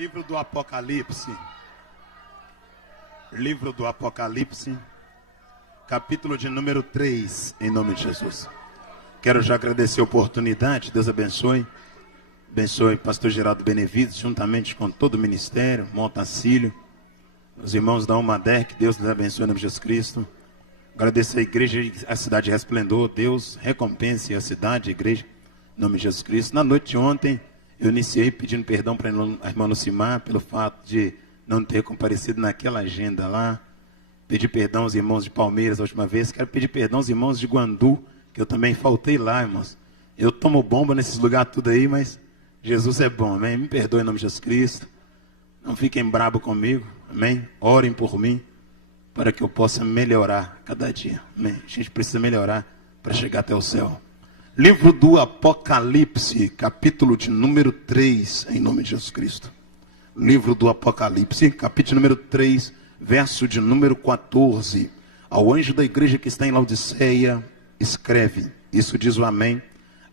Livro do Apocalipse. Livro do Apocalipse, capítulo de número 3, em nome de Jesus. Quero já agradecer a oportunidade, Deus abençoe. Abençoe pastor Geraldo Benevides, juntamente com todo o ministério, Montacílio, os irmãos da Almader, que Deus les abençoe em nome de Jesus Cristo. Agradeço a igreja, a cidade Resplendor, Deus recompense a cidade, a igreja, em nome de Jesus Cristo. Na noite de ontem, eu iniciei pedindo perdão para a irmã Lucimar, pelo fato de não ter comparecido naquela agenda lá. Pedi perdão aos irmãos de Palmeiras a última vez. Quero pedir perdão aos irmãos de Guandu, que eu também faltei lá, irmãos. Eu tomo bomba nesses lugares tudo aí, mas Jesus é bom, amém? Me perdoe em nome de Jesus Cristo. Não fiquem bravos comigo, amém? Orem por mim, para que eu possa melhorar cada dia, amém? A gente precisa melhorar para chegar até o céu. Livro do Apocalipse, capítulo de número 3, em nome de Jesus Cristo. Livro do Apocalipse, capítulo número 3, verso de número 14. Ao anjo da igreja que está em Laodiceia, escreve, isso diz o amém,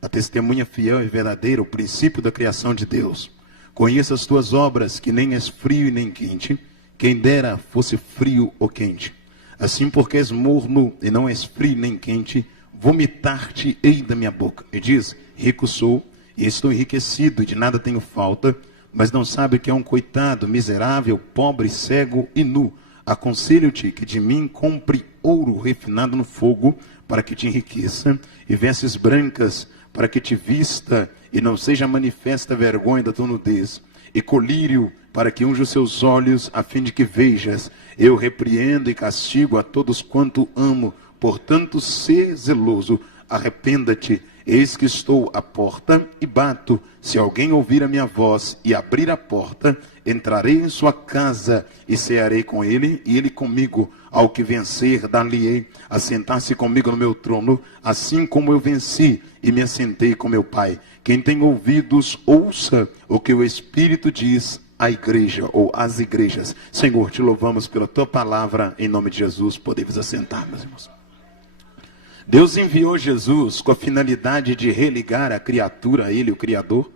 a testemunha fiel e verdadeira, o princípio da criação de Deus. Conheça as tuas obras, que nem és frio e nem quente, quem dera fosse frio ou quente. Assim, porque és morno e não és frio nem quente, vomitar-te-ei da minha boca. E diz, rico sou, e estou enriquecido, e de nada tenho falta, mas não sabe que é um coitado, miserável, pobre, cego e nu. Aconselho-te que de mim compre ouro refinado no fogo, para que te enriqueça, e vestes brancas, para que te vista, e não seja manifesta a vergonha da tua nudez, e colírio, para que unja os seus olhos, a fim de que vejas. Eu repreendo e castigo a todos quanto amo. Portanto, sê zeloso, arrependa-te, eis que estou à porta e bato. Se alguém ouvir a minha voz e abrir a porta, entrarei em sua casa e cearei com ele e ele comigo. Ao que vencer, dar-lhe-ei a sentar-se comigo no meu trono, assim como eu venci e me assentei com meu Pai. Quem tem ouvidos, ouça o que o Espírito diz à igreja ou às igrejas. Senhor, te louvamos pela tua palavra, em nome de Jesus. Podemos assentar, meus irmãos. Deus enviou Jesus com a finalidade de religar a criatura a Ele, o Criador.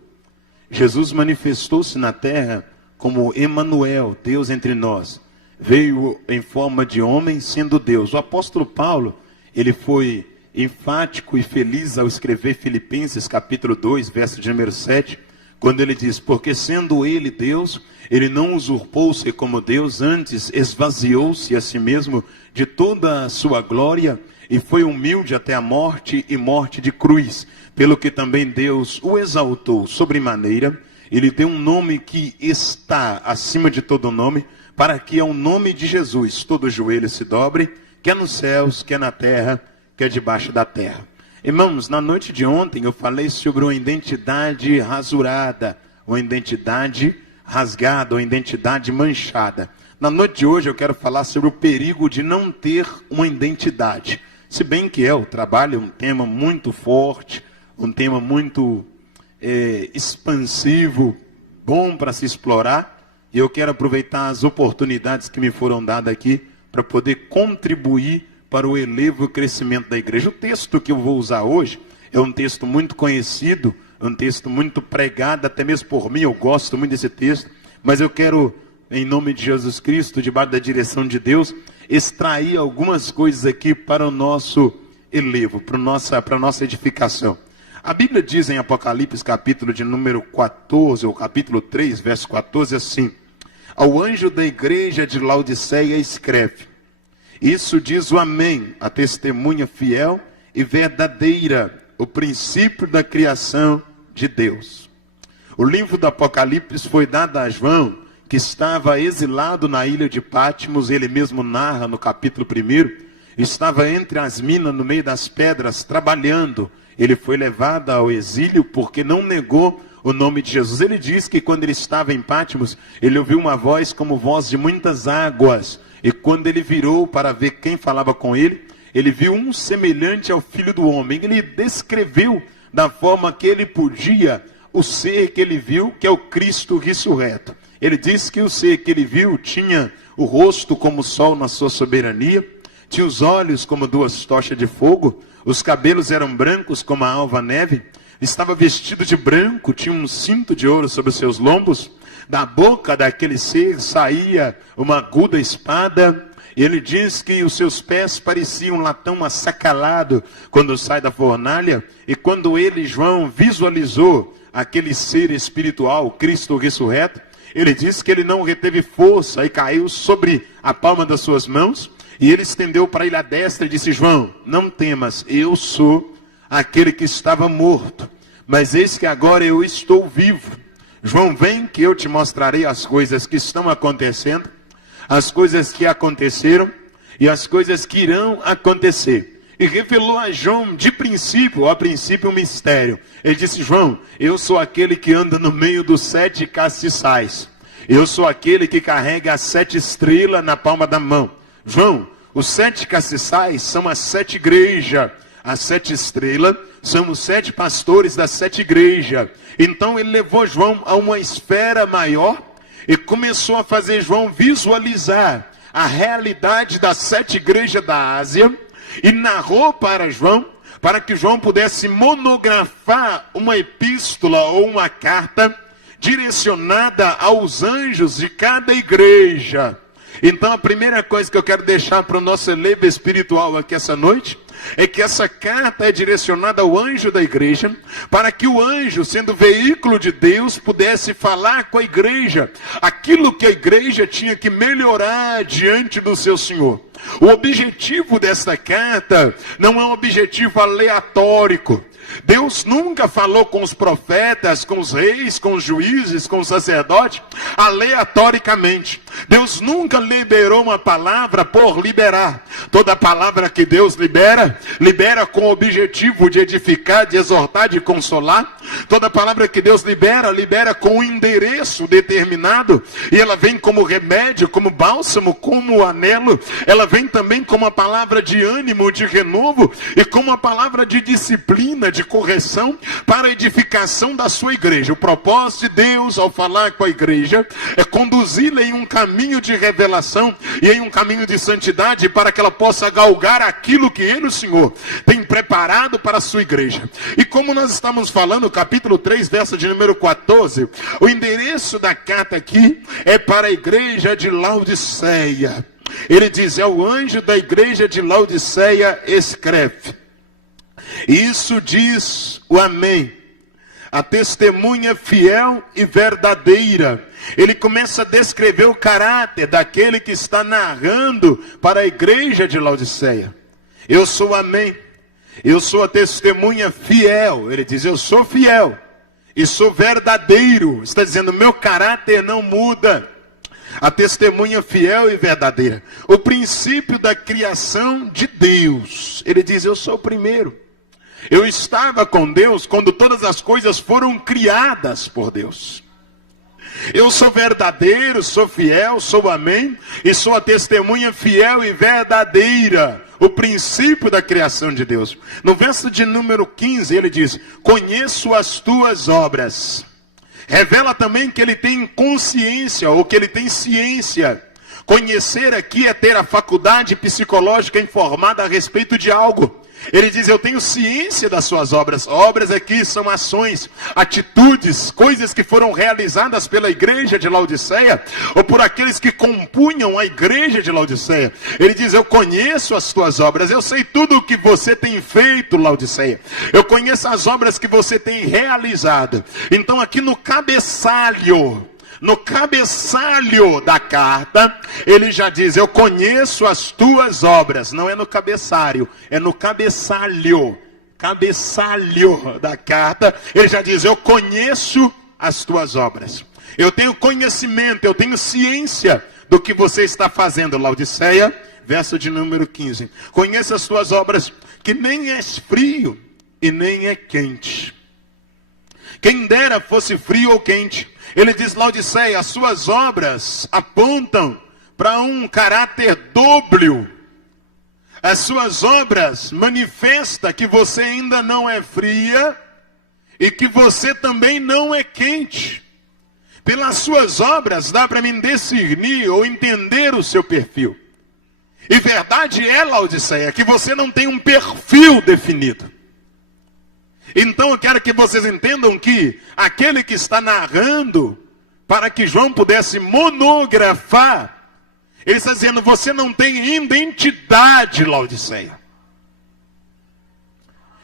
Jesus manifestou-se na terra como Emanuel, Deus entre nós. Veio em forma de homem, sendo Deus. O apóstolo Paulo, ele foi enfático e feliz ao escrever Filipenses capítulo 2, verso de número 7, quando ele diz, porque sendo ele Deus, ele não usurpou-se como Deus, antes esvaziou-se a si mesmo de toda a sua glória, e foi humilde até a morte e morte de cruz, pelo que também Deus o exaltou sobremaneira, e lhe deu um nome que está acima de todo nome, para que ao nome de Jesus todo joelho se dobre, quer nos céus, quer na terra, quer debaixo da terra. Irmãos, na noite de ontem eu falei sobre uma identidade rasurada, uma identidade rasgada, uma identidade manchada. Na noite de hoje eu quero falar sobre o perigo de não ter uma identidade. Se bem que o trabalho é um tema muito forte, um tema muito expansivo, bom para se explorar, e eu quero aproveitar as oportunidades que me foram dadas aqui para poder contribuir para o elevo crescimento da igreja. O texto que eu vou usar hoje é um texto muito conhecido, um texto muito pregado, até mesmo por mim, eu gosto muito desse texto, mas eu quero, em nome de Jesus Cristo, debaixo da direção de Deus, extrair algumas coisas aqui para o nosso elevo, para a nossa edificação. A Bíblia diz em Apocalipse, capítulo de número 14, ou capítulo 3, verso 14, assim, ao anjo da igreja de Laodiceia escreve, isso diz o amém, a testemunha fiel e verdadeira, o princípio da criação de Deus. O livro do Apocalipse foi dado a João, que estava exilado na ilha de Patmos, ele mesmo narra no capítulo 1, estava entre as minas, no meio das pedras, trabalhando. Ele foi levado ao exílio porque não negou o nome de Jesus. Ele diz que quando ele estava em Patmos, ele ouviu uma voz como voz de muitas águas. E quando ele virou para ver quem falava com ele, ele viu um semelhante ao Filho do Homem. Ele descreveu da forma que ele podia o ser que ele viu, que é o Cristo ressurreto. Ele disse que o ser que ele viu tinha o rosto como o sol na sua soberania, tinha os olhos como duas tochas de fogo, os cabelos eram brancos como a alva neve, estava vestido de branco, tinha um cinto de ouro sobre os seus lombos. Da boca daquele ser saía uma aguda espada. E ele diz que os seus pés pareciam um latão assacalado quando sai da fornalha. E quando ele, João, visualizou aquele ser espiritual, Cristo ressurreto, ele disse que ele não reteve força e caiu sobre a palma das suas mãos. E ele estendeu para ele a destra e disse: João, não temas, eu sou aquele que estava morto, mas eis que agora eu estou vivo. João, vem que eu te mostrarei as coisas que estão acontecendo, as coisas que aconteceram e as coisas que irão acontecer. E revelou a João de princípio, a princípio um mistério. Ele disse: João, eu sou aquele que anda no meio dos 7 castiçais. Eu sou aquele que carrega as 7 estrelas na palma da mão. João, os 7 castiçais são as 7 igrejas. As 7 estrelas são os 7 pastores das 7 igrejas. Então ele levou João a uma esfera maior e começou a fazer João visualizar a realidade das 7 igrejas da Ásia. E narrou para João, para que João pudesse monografar uma epístola ou uma carta direcionada aos anjos de cada igreja. Então a primeira coisa que eu quero deixar para o nosso elevo espiritual aqui essa noite é que essa carta é direcionada ao anjo da igreja, para que o anjo, sendo veículo de Deus, pudesse falar com a igreja aquilo que a igreja tinha que melhorar diante do seu Senhor. O objetivo desta carta não é um objetivo aleatório. Deus nunca falou com os profetas, com os reis, com os juízes, com os sacerdotes, aleatoriamente. Deus nunca liberou uma palavra por liberar. Toda palavra que Deus libera, libera com o objetivo de edificar, de exortar, de consolar. Toda palavra que Deus libera, libera com um endereço determinado. E ela vem como remédio, como bálsamo, como anelo. Ela vem também como uma palavra de ânimo, de renovo, e como uma palavra de disciplina, de correção, para a edificação da sua igreja. O propósito de Deus ao falar com a igreja é conduzi-la em um caminho de revelação e em um caminho de santidade, para que ela possa galgar aquilo que Ele, o Senhor, tem preparado para a sua igreja. E como nós estamos falando, capítulo 3, verso de número 14, o endereço da carta aqui é para a igreja de Laodiceia. Ele diz: é o anjo da igreja de Laodiceia, escreve. Isso diz o Amém, a testemunha fiel e verdadeira. Ele começa a descrever o caráter daquele que está narrando para a igreja de Laodiceia. Eu sou o Amém, eu sou a testemunha fiel. Ele diz: eu sou fiel e sou verdadeiro. Está dizendo, meu caráter não muda. A testemunha fiel e verdadeira. O princípio da criação de Deus. Ele diz: eu sou o primeiro. Eu estava com Deus quando todas as coisas foram criadas por Deus. Eu sou verdadeiro, sou fiel, sou Amém, e sou a testemunha fiel e verdadeira. O princípio da criação de Deus. No verso de número 15, ele diz: conheço as tuas obras. Revela também que ele tem consciência, ou que ele tem ciência. Conhecer aqui é ter a faculdade psicológica informada a respeito de algo. Ele diz: eu tenho ciência das suas obras. Obras aqui são ações, atitudes, coisas que foram realizadas pela igreja de Laodiceia, ou por aqueles que compunham a igreja de Laodiceia. Ele diz: eu conheço as tuas obras, eu sei tudo o que você tem feito, Laodiceia. Eu conheço as obras que você tem realizado. Então aqui no cabeçalho da carta, ele já diz: eu conheço as tuas obras. Não é no cabeçário, é no cabeçalho da carta. Ele já diz: eu conheço as tuas obras. Eu tenho conhecimento, eu tenho ciência do que você está fazendo, Laodiceia. Verso de número 15. Conheço as tuas obras, que nem és frio e nem é quente. Quem dera fosse frio ou quente. Ele diz: Laodiceia, as suas obras apontam para um caráter dúbio. As suas obras manifestam que você ainda não é fria e que você também não é quente. Pelas suas obras dá para mim discernir ou entender o seu perfil. E verdade é, Laodiceia, que você não tem um perfil definido. Então eu quero que vocês entendam que aquele que está narrando, para que João pudesse monografar, ele está dizendo: você não tem identidade, Laodiceia.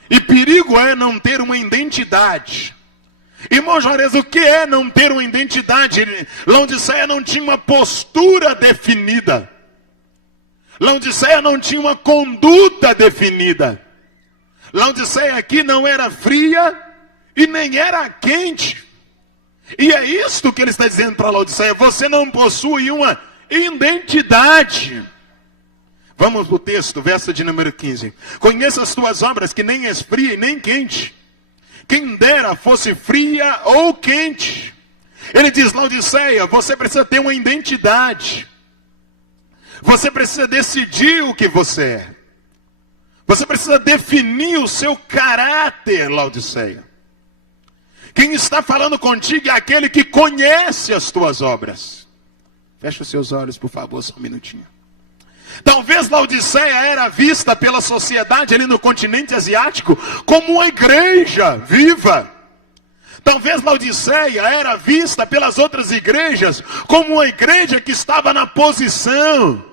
E perigo é não ter uma identidade. Irmão Juarez, o que é não ter uma identidade? Laodiceia não tinha uma postura definida. Laodiceia não tinha uma conduta definida. Laodiceia aqui não era fria e nem era quente. E é isto que ele está dizendo para Laodiceia: você não possui uma identidade. Vamos para o texto, verso de número 15. Conheça as tuas obras, que nem és fria e nem quente. Quem dera fosse fria ou quente. Ele diz: Laodiceia, você precisa ter uma identidade. Você precisa decidir o que você é. Você precisa definir o seu caráter, Laodiceia. Quem está falando contigo é aquele que conhece as tuas obras. Feche os seus olhos, por favor, só um minutinho. Talvez Laodiceia era vista pela sociedade ali no continente asiático como uma igreja viva. Talvez Laodiceia era vista pelas outras igrejas como uma igreja que estava na posição,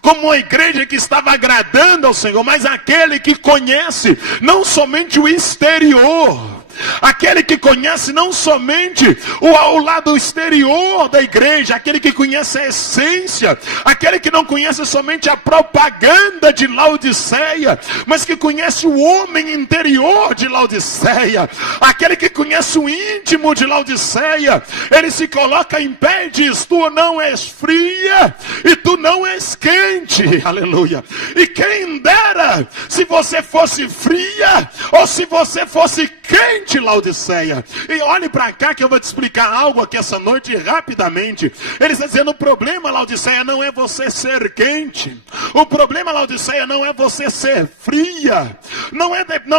como uma igreja que estava agradando ao Senhor. Mas aquele que conhece não somente o exterior, aquele que conhece não somente o lado exterior da igreja, aquele que conhece a essência, aquele que não conhece somente a propaganda de Laodiceia, mas que conhece o homem interior de Laodiceia, aquele que conhece o íntimo de Laodiceia, ele se coloca em pé e diz: tu não és fria e tu não és quente, aleluia. E quem dera se você fosse fria ou se você fosse quente, Laodiceia. E olhe para cá que eu vou te explicar algo aqui essa noite rapidamente. Ele está dizendo: o problema, Laodiceia, não é você ser quente. O problema, Laodiceia, não é você ser fria. Não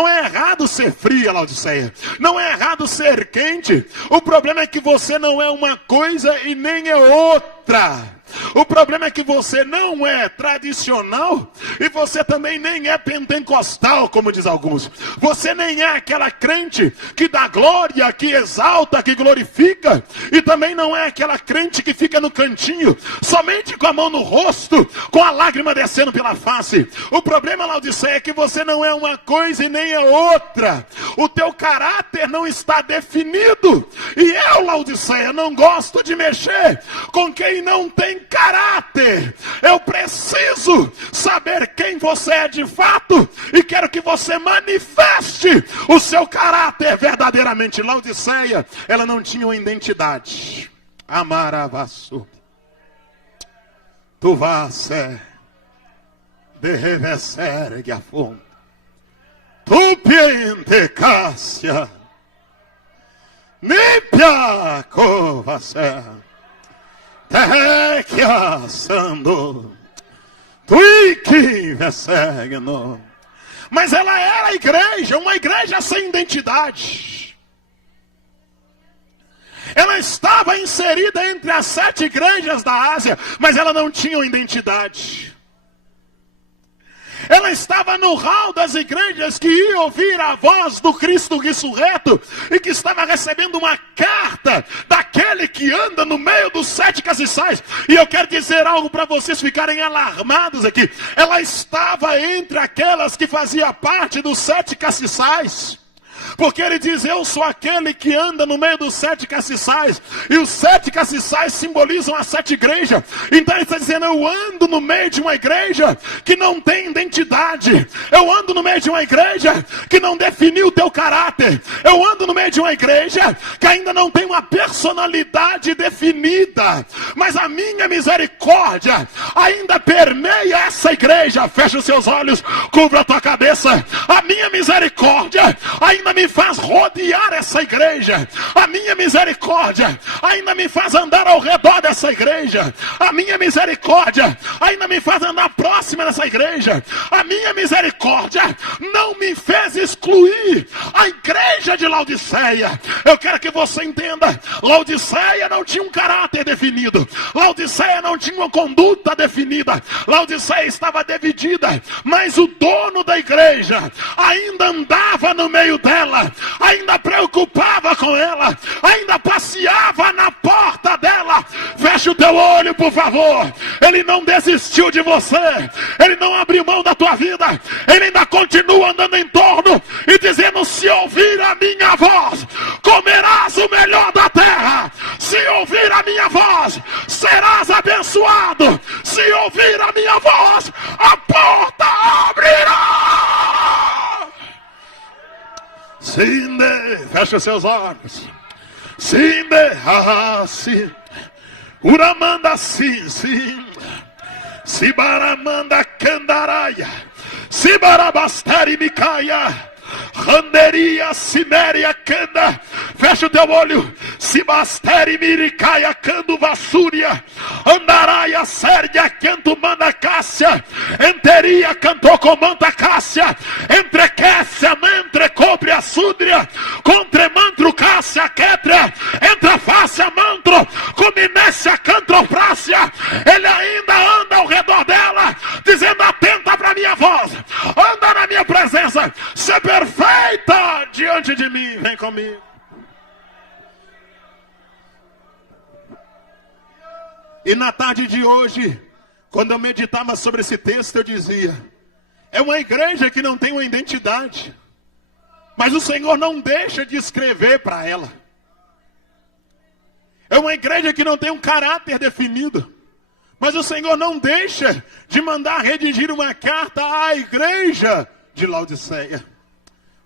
é errado ser fria, Laodiceia. Não é errado ser quente. O problema é que você não é uma coisa e nem é outra. O problema é que você não é tradicional e você também nem é pentecostal, como diz alguns. Você nem é aquela crente que dá glória, que exalta, que glorifica. E também não é aquela crente que fica no cantinho, somente com a mão no rosto, com a lágrima descendo pela face. O problema, Laodiceia, é que você não é uma coisa e nem é outra. O teu caráter não está definido. E eu, Laodiceia, não gosto de mexer com quem não tem caráter. Eu preciso saber quem você é de fato e quero que você manifeste o seu caráter verdadeiramente. Laodiceia, ela não tinha uma identidade. Amaravasu tu vasse de reveser gafon tu piente cassia ne piaco vasse mas ela era a igreja, uma igreja sem identidade. Ela estava inserida entre as 7 igrejas da Ásia, mas ela não tinha uma identidade. Ela estava no hall das igrejas que ia ouvir a voz do Cristo ressurreto e que estava recebendo uma carta daquele que anda no meio dos 7 castiçais. E eu quero dizer algo para vocês ficarem alarmados aqui. Ela estava entre aquelas que fazia parte dos 7 castiçais. Porque ele diz: eu sou aquele que anda no meio dos 7 castiçais. E os 7 castiçais simbolizam as 7 igrejas. Então ele está dizendo: eu ando no meio de uma igreja que não tem identidade. Eu ando no meio de uma igreja que não definiu o teu caráter. Eu ando no meio de uma igreja que ainda não tem uma personalidade definida. Mas a minha misericórdia ainda permeia essa igreja. Fecha os seus olhos, cubra a tua cabeça. A minha misericórdia ainda me faz rodear essa igreja. A minha misericórdia ainda me faz andar ao redor dessa igreja. A minha misericórdia ainda me faz andar próxima dessa igreja. A minha misericórdia não me fez excluir a igreja de Laodiceia. Eu quero que você entenda: Laodiceia não tinha um caráter definido. Laodiceia não tinha uma conduta definida. Laodiceia estava dividida, mas o dono da igreja ainda andava no meio dela. ela, ainda preocupava com ela, ainda passeava na porta dela. Feche o teu olho, por favor. Ele não desistiu de você, ele não abriu mão da tua vida, ele ainda continua andando em torno e dizendo: se ouvir a minha voz, comerás o melhor da terra. Se ouvir a minha voz, serás abençoado. Se ouvir a minha voz, a porta abrirá. Sinde, fecha seus olhos. Sinde, sim. Uramanda, sim. Sibaramanda, candaraia. Sibarabasteri, micaia. Randeria, Siméria, Canda. Fecha o teu olho. Sibasteri, Miricaia, Cando, Vassúria. Andaraia, Sérdia, Canto, Manda, Cássia. Enteria, Cantou, Comanta, Cássia. Entrequécia, Mantre, Cobre, Assúdria. Contre, Mantro, Cássia, Quétria. Entra, Fácia, Mantro. Cominécia, Cantroprácia. Ele ainda anda ao redor dela, dizendo: atenta para minha voz. Anda na minha presença. Se perfeita diante de mim, vem comigo. E na tarde de hoje, quando eu meditava sobre esse texto, eu dizia: é uma igreja que não tem uma identidade, mas o Senhor não deixa de escrever para ela. É uma igreja que não tem um caráter definido, mas o Senhor não deixa de mandar redigir uma carta à igreja de Laodiceia.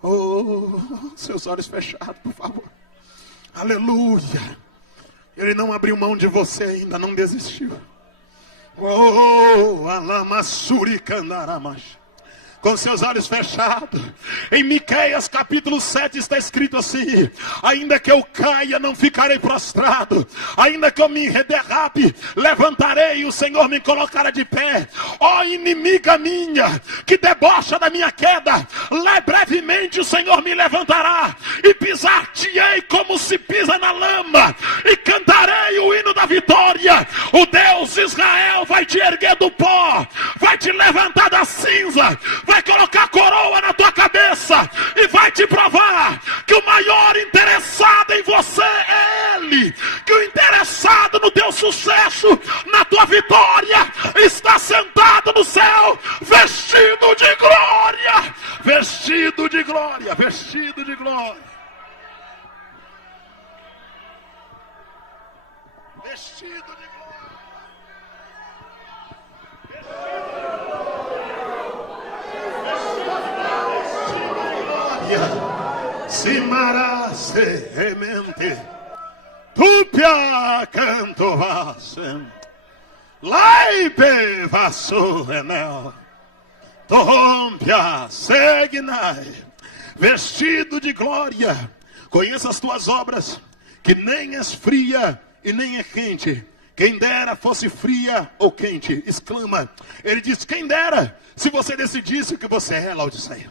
Oh, seus olhos fechados, por favor. Aleluia. Ele não abriu mão de você ainda, não desistiu. Oh, alamassuri candaramash. Com seus olhos fechados. Em Miqueias capítulo 7 está escrito assim: ainda que eu caia, não ficarei prostrado. Ainda que eu me derrape, levantarei e o Senhor me colocará de pé. Ó inimiga minha, que debocha da minha queda, lá brevemente o Senhor me levantará, e pisar-te-ei como se pisa na lama, e cantarei o hino da vitória. O Deus de Israel vai te erguer do pó, vai te levantar da cinza, vai colocar coroa na tua cabeça e vai te provar que o maior interessado em você é Ele, que o interessado no teu sucesso, na tua vitória, está sentado no céu, vestido de glória, vestido de glória, vestido de glória, vestido de glória. Simarase emente tupia canto vassem laipe vasso enel torrompia segnai, vestido de glória. Conheça as tuas obras, que nem és fria e nem é quente. Quem dera fosse fria ou quente. Exclama. Ele diz: quem dera se você decidisse o que você é, Laodiceia.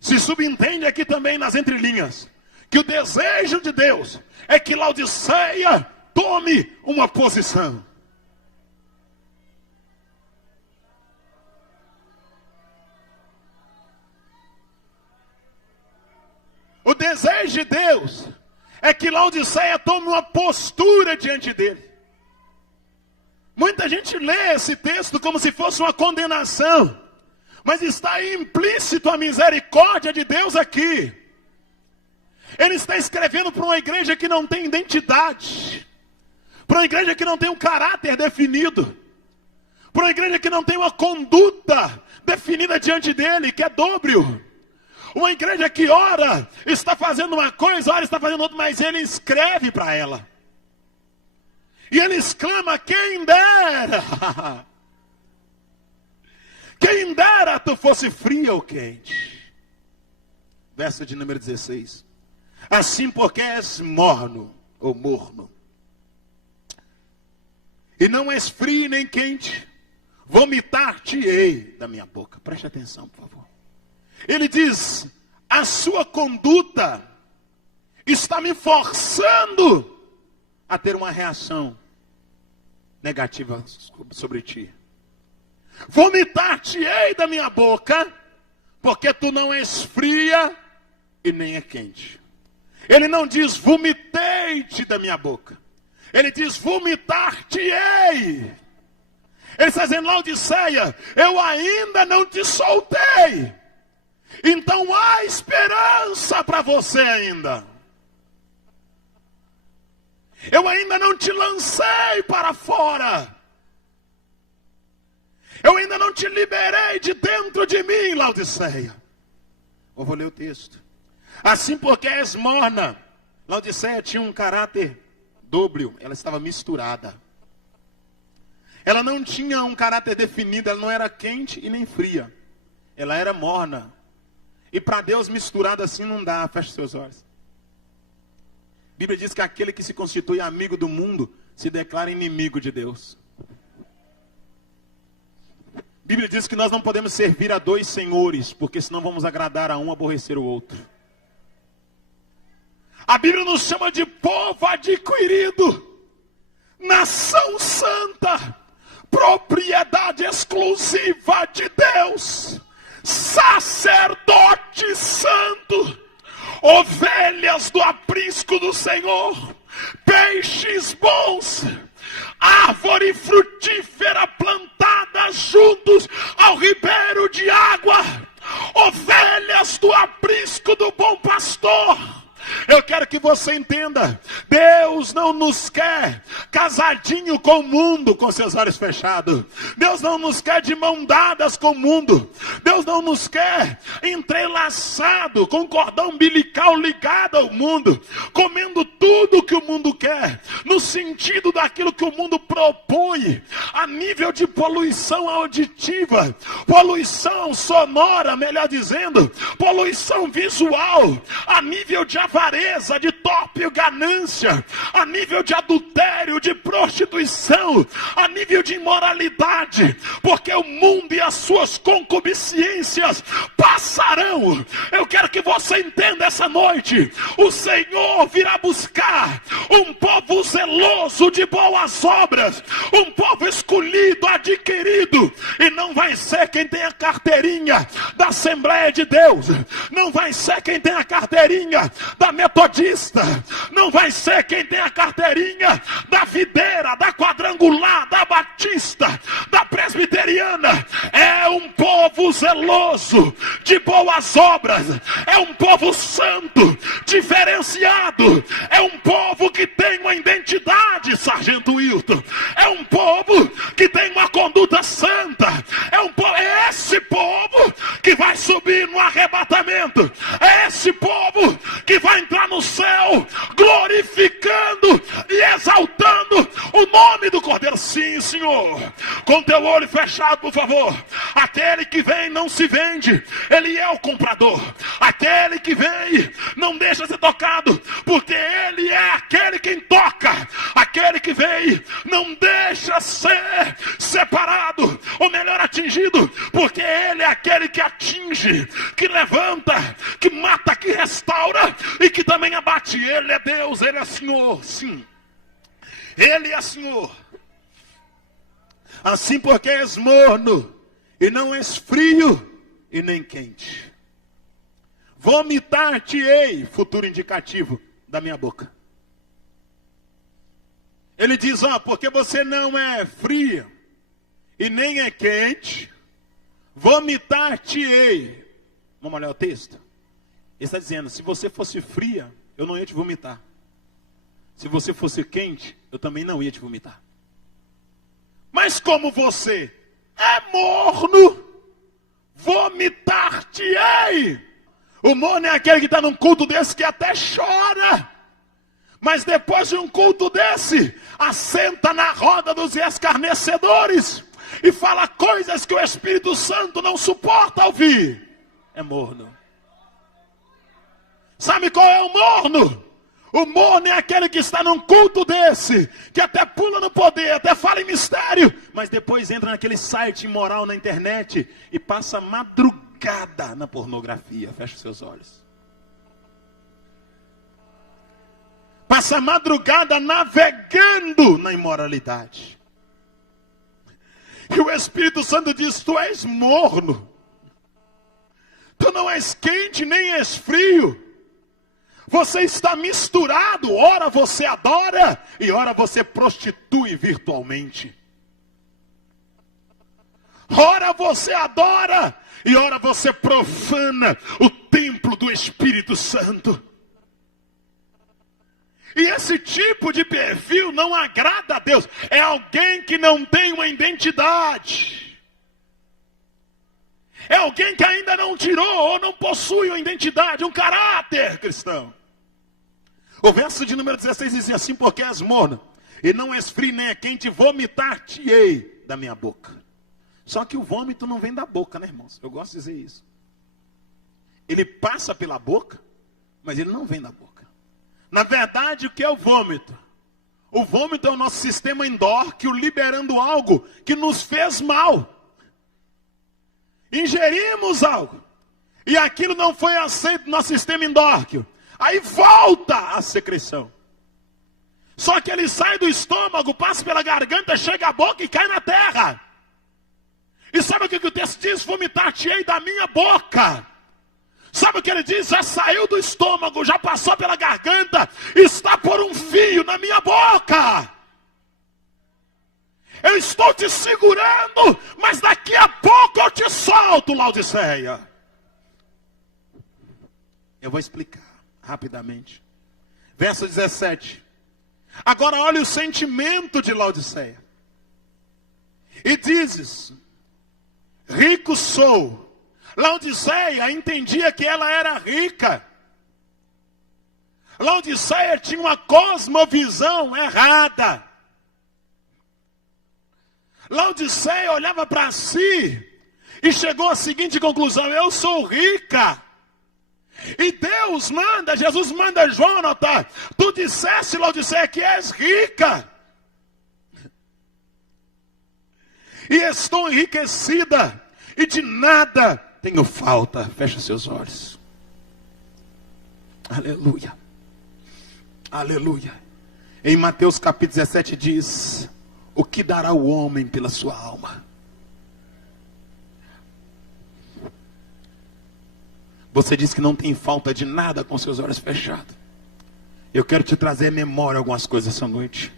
Se subentende aqui também nas entrelinhas que o desejo de Deus é que Laodiceia tome uma posição. O desejo de Deus é que Laodiceia tome uma postura diante dele. Muita gente lê esse texto como se fosse uma condenação, mas está implícito a misericórdia de Deus aqui. Ele está escrevendo para uma igreja que não tem identidade, para uma igreja que não tem um caráter definido, para uma igreja que não tem uma conduta definida diante dele, que é dóbrio. Uma igreja que ora está fazendo uma coisa, ora está fazendo outra, mas ele escreve para ela. E ele exclama: quem dera, quem dera tu fosse fria ou quente. Verso de número 16. Assim porque és morno ou morno, e não és frio nem quente, vomitar-te-ei da minha boca. Preste atenção, por favor. Ele diz: a sua conduta está me forçando a ter uma reação negativa sobre ti. Vomitar-te-ei da minha boca, porque tu não és fria e nem é quente. Ele não diz vomitei-te da minha boca. Ele diz vomitar-te-ei. Ele está dizendo, Laodiceia, eu ainda não te soltei. Então há esperança para você ainda. Eu ainda não te lancei para fora. Eu ainda não te liberei de dentro de mim, Laodiceia. Eu vou ler o texto. Assim porque és morna. Laodiceia tinha um caráter dúbio. Ela estava misturada. Ela não tinha um caráter definido. Ela não era quente e nem fria. Ela era morna. E para Deus misturada assim não dá. Feche seus olhos. A Bíblia diz que aquele que se constitui amigo do mundo se declara inimigo de Deus. A Bíblia diz que nós não podemos servir a dois senhores, porque senão vamos agradar a um, aborrecer o outro. A Bíblia nos chama de povo adquirido, nação santa, propriedade exclusiva de Deus, sacerdote santo, ovelhas do aprisco do Senhor, peixes bons, árvore frutífera plantada juntos ao ribeiro de água, ovelhas do aprisco do bom pastor. Eu quero que você entenda, Deus não nos quer casadinho com o mundo, com seus olhos fechados. Deus não nos quer de mão dadas com o mundo. Deus não nos quer entrelaçado, com cordão umbilical ligado ao mundo, comendo tudo que o mundo quer, no sentido daquilo que o mundo propõe, a nível de poluição auditiva, poluição sonora, melhor dizendo, poluição visual, a nível de avareza, de torpe ganância, a nível de adultério, de prostituição, a nível de imoralidade, porque o mundo e as suas concupiscências passarão. Eu quero que você entenda essa noite, o Senhor virá buscar um povo zeloso de boas obras, um povo escolhido, adquirido, e não vai ser quem tem a carteirinha da Assembleia de Deus, não vai ser quem tem a carteirinha da Metodista, não vai ser quem tem a carteirinha da Videira, da Quadrangular, da Batista, da Presbiteriana. É um povo zeloso de boas obras, é um povo santo, diferenciado, é um povo que tem uma identidade, Sargento Wilton, é um povo que tem uma conduta santa, é esse povo que vai subir no arrebatamento, é esse povo que vai entrar no céu, glorificando e exaltando o nome do Cordeiro. Sim, Senhor. Com teu olho fechado, por favor. Aquele que vem não se vende, ele é o comprador. Aquele que vem não deixa ser tocado, porque ele é aquele quem toca. Aquele que vem não deixa ser separado, ou melhor, atingido, porque ele é aquele que atinge, que levanta, que mata, que restaura e que também abate. Ele é Deus, ele é Senhor. Sim, ele é Senhor. Assim porque és morno e não és frio e nem quente, vomitar-te-ei, futuro indicativo, da minha boca. Ele diz, porque você não é fria e nem é quente, vomitar-te-ei. Vamos olhar o texto? Ele está dizendo, se você fosse fria, eu não ia te vomitar. Se você fosse quente, eu também não ia te vomitar. Mas como você é morno, vomitar-te-ei. O morno é aquele que está num culto desse que até chora, mas depois de um culto desse, assenta na roda dos escarnecedores e fala coisas que o Espírito Santo não suporta ouvir. É morno. Sabe qual é o morno? O morno é aquele que está num culto desse, que até pula no poder, até fala em mistério, mas depois entra naquele site imoral na internet e passa madrugada na pornografia. Fecha seus olhos. Passa madrugada navegando na imoralidade. E o Espírito Santo diz, tu és morno. Tu não és quente nem és frio. Você está misturado, ora você adora e ora você prostitui virtualmente. Ora você adora e ora você profana o templo do Espírito Santo. E esse tipo de perfil não agrada a Deus. É alguém que não tem uma identidade. É alguém que ainda não tirou ou não possui uma identidade, um caráter cristão. O verso de número 16 diz assim: porque és morno, e não és frio nem é quente, vomitar-te-ei da minha boca. Só que o vômito não vem da boca, né, irmãos? Eu gosto de dizer isso. Ele passa pela boca, mas ele não vem da boca. Na verdade, o que é o vômito? O vômito é o nosso sistema endócrino liberando algo que nos fez mal. Ingerimos algo, e aquilo não foi aceito no nosso sistema endócrino. Aí volta a secreção. Só que ele sai do estômago, passa pela garganta, chega à boca e cai na terra. E sabe o que o texto diz? Vomitar-te-ei da minha boca. Sabe o que ele diz? Já saiu do estômago, já passou pela garganta, está por um fio na minha boca. Eu estou te segurando, mas daqui a pouco eu te solto, Laodiceia. Eu vou explicar rapidamente. Verso 17. Agora olha o sentimento de Laodiceia. E dizes: rico sou. Laodiceia entendia que ela era rica. Laodiceia tinha uma cosmovisão errada. Laodiceia olhava para si e chegou à seguinte conclusão: eu sou rica. E Deus manda, Jesus manda João notar: tu disseste, Laodiceia, que és rica. E estou enriquecida, e de nada tenho falta. Fecha seus olhos. Aleluia. Aleluia. Em Mateus capítulo 17 diz: o que dará o homem pela sua alma? Você diz que não tem falta de nada com seus olhos fechados. Eu quero te trazer à memória algumas coisas essa noite.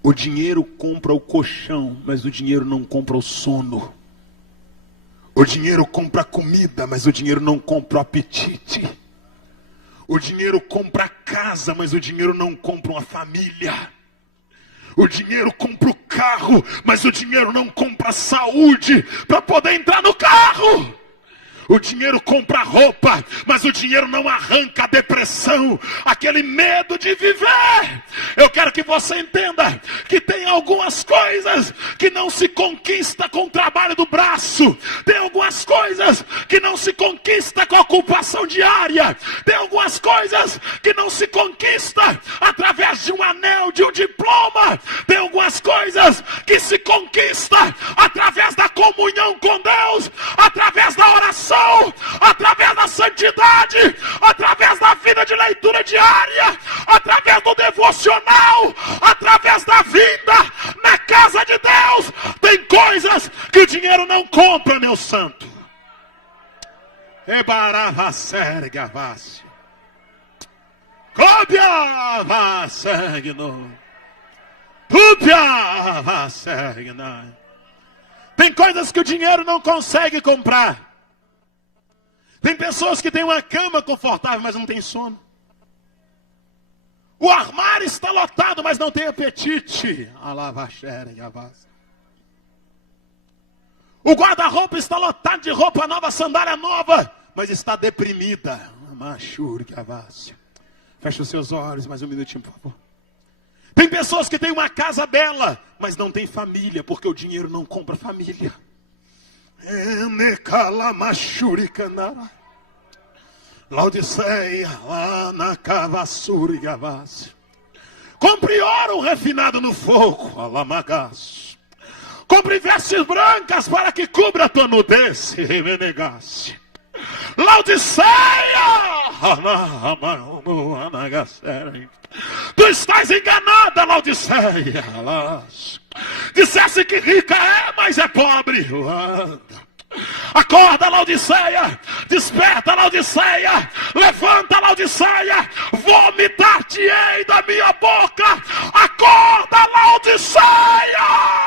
O dinheiro compra o colchão, mas o dinheiro não compra o sono. O dinheiro compra a comida, mas o dinheiro não compra o apetite. O dinheiro compra a casa, mas o dinheiro não compra uma família. O dinheiro compra o carro, mas o dinheiro não compra a saúde para poder entrar no carro. O dinheiro compra roupa, mas o dinheiro não arranca a depressão, aquele medo de viver. Eu quero que você entenda que tem algumas coisas que não se conquista com o trabalho do braço. Tem algumas coisas que não se conquista com a ocupação diária. Tem algumas coisas que não se conquista através de um anel, de um diploma. Tem algumas coisas que se conquista através da comunhão com Deus, através da oração, através da santidade, através da vida de leitura diária, através do devocional, através da vinda na casa de Deus. Tem coisas que o dinheiro não compra, meu santo. Tem coisas que o dinheiro não consegue comprar. Tem pessoas que têm uma cama confortável, mas não tem sono. O armário está lotado, mas não tem apetite. O guarda-roupa está lotado de roupa nova, sandália nova, mas está deprimida. Fecha os seus olhos, mais um minutinho, por favor. Tem pessoas que têm uma casa bela, mas não tem família, porque o dinheiro não compra família. Laodiceia, lá na cavassura e gavase. Compre ouro refinado no fogo, alamagasse. Compre vestes brancas para que cubra a tua nudez, remenegasse. Laodiceia, tu estás enganada, Laodiceia. Dissesse que rica é, mas é pobre. Acorda, Laodiceia. Desperta, Laodiceia. Levanta, Laodiceia. Vomitar-te-ei da minha boca. Acorda, Laodiceia.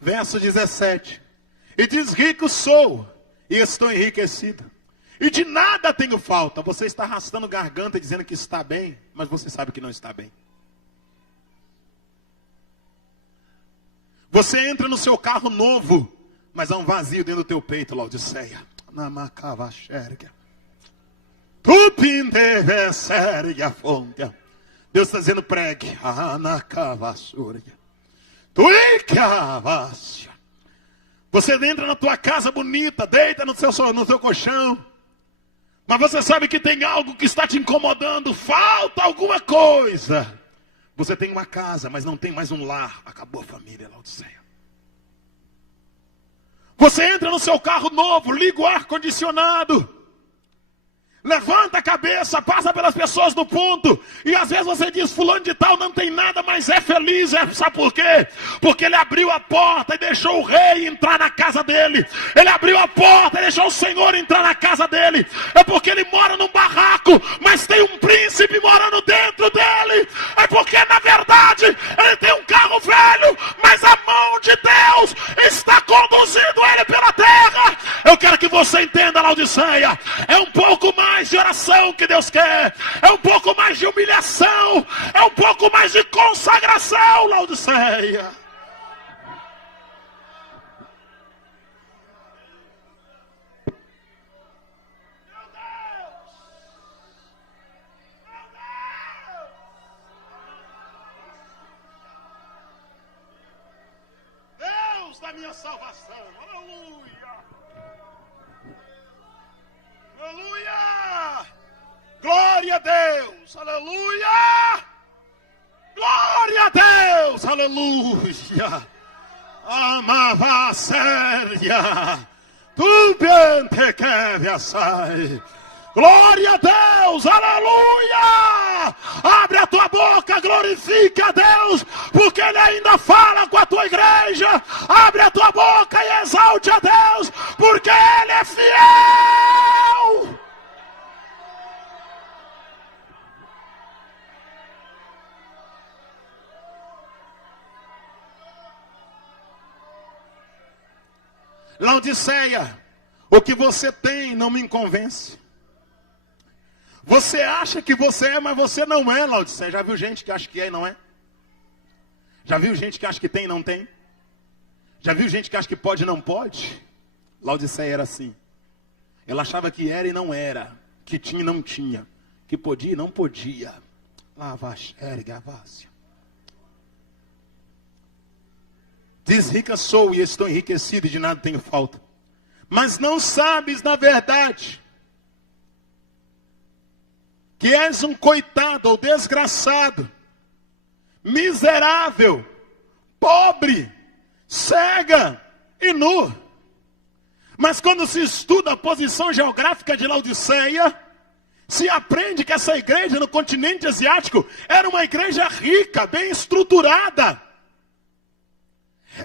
Verso 17. E diz: rico sou e estou enriquecido, e de nada tenho falta. Você está arrastando garganta dizendo que está bem, mas você sabe que não está bem. Você entra no seu carro novo, mas há um vazio dentro do teu peito, Laodiceia. Deus está dizendo: pregue. Você entra na tua casa bonita, deita no teu colchão, mas você sabe que tem algo que está te incomodando, falta alguma coisa. Você tem uma casa, mas não tem mais um lar. Acabou a família, Laodiceia. Você entra no seu carro novo, liga o ar-condicionado, levanta a cabeça, passa pelas pessoas do ponto, e às vezes você diz: fulano de tal não tem nada, mas é feliz. Sabe por quê? Porque ele abriu a porta e deixou o rei entrar na casa dele. Ele abriu a porta e deixou o Senhor entrar na casa dele. É porque ele mora num barraco, mas tem um príncipe morando dentro dele. É porque na verdade ele tem um carro velho, mas a mão de Deus está conduzindo ele pela terra. Eu quero que você entenda, Laodiceia, é um pouco mais de oração que Deus quer, é um pouco mais de humilhação, é um pouco mais de consagração, Laodiceia. Deus da minha salvação, aleluia. Aleluia! Glória a Deus! Aleluia! Glória a Deus! Aleluia! Amava séria! Tu bem te quer assai! Glória a Deus! Aleluia! Abre a tua boca, glorifica a Deus, porque Ele ainda fala com a tua igreja. Abre a tua boca e exalte a Deus, porque Ele é fiel. Laodiceia, o que você tem não me convence. Você acha que você é, mas você não é, Laodiceia. Já viu gente que acha que é e não é? Já viu gente que acha que tem e não tem? Já viu gente que acha que pode e não pode? Laodiceia era assim. Ela achava que era e não era, que tinha e não tinha, que podia e não podia. Diz: rica sou e estou enriquecido e de nada tenho falta. Mas não sabes, na verdade, que és um coitado ou desgraçado, miserável, pobre, cega e nu. Mas quando se estuda a posição geográfica de Laodiceia, se aprende que essa igreja no continente asiático era uma igreja rica, bem estruturada.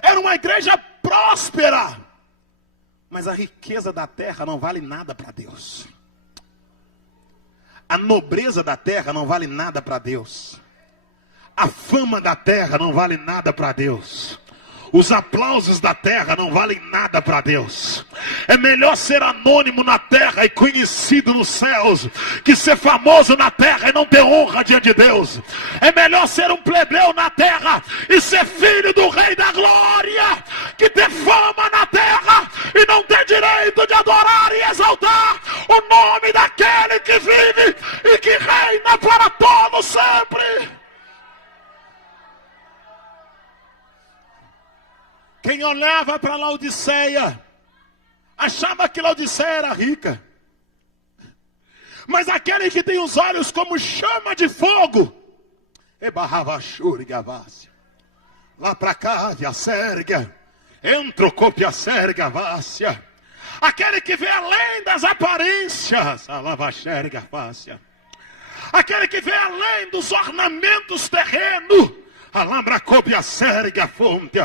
Era uma igreja próspera. Mas a riqueza da terra não vale nada para Deus. A nobreza da terra não vale nada para Deus. A fama da terra não vale nada para Deus. Os aplausos da terra não valem nada para Deus. É melhor ser anônimo na terra e conhecido nos céus, que ser famoso na terra e não ter honra diante de Deus. É melhor ser um plebeu na terra e ser filho do Rei da Glória, que ter fama na terra e não ter direito de adorar e exaltar o nome daquele que vive e que reina para todo sempre. Quem olhava para Laodiceia achava que Laodiceia era rica. Mas aquele que tem os olhos como chama de fogo, lá para cá, a sérgia, entro copia sérgia vácia. Aquele que vê além das aparências, aquele que vê além dos ornamentos terrenos, Alambra copia serga fonte.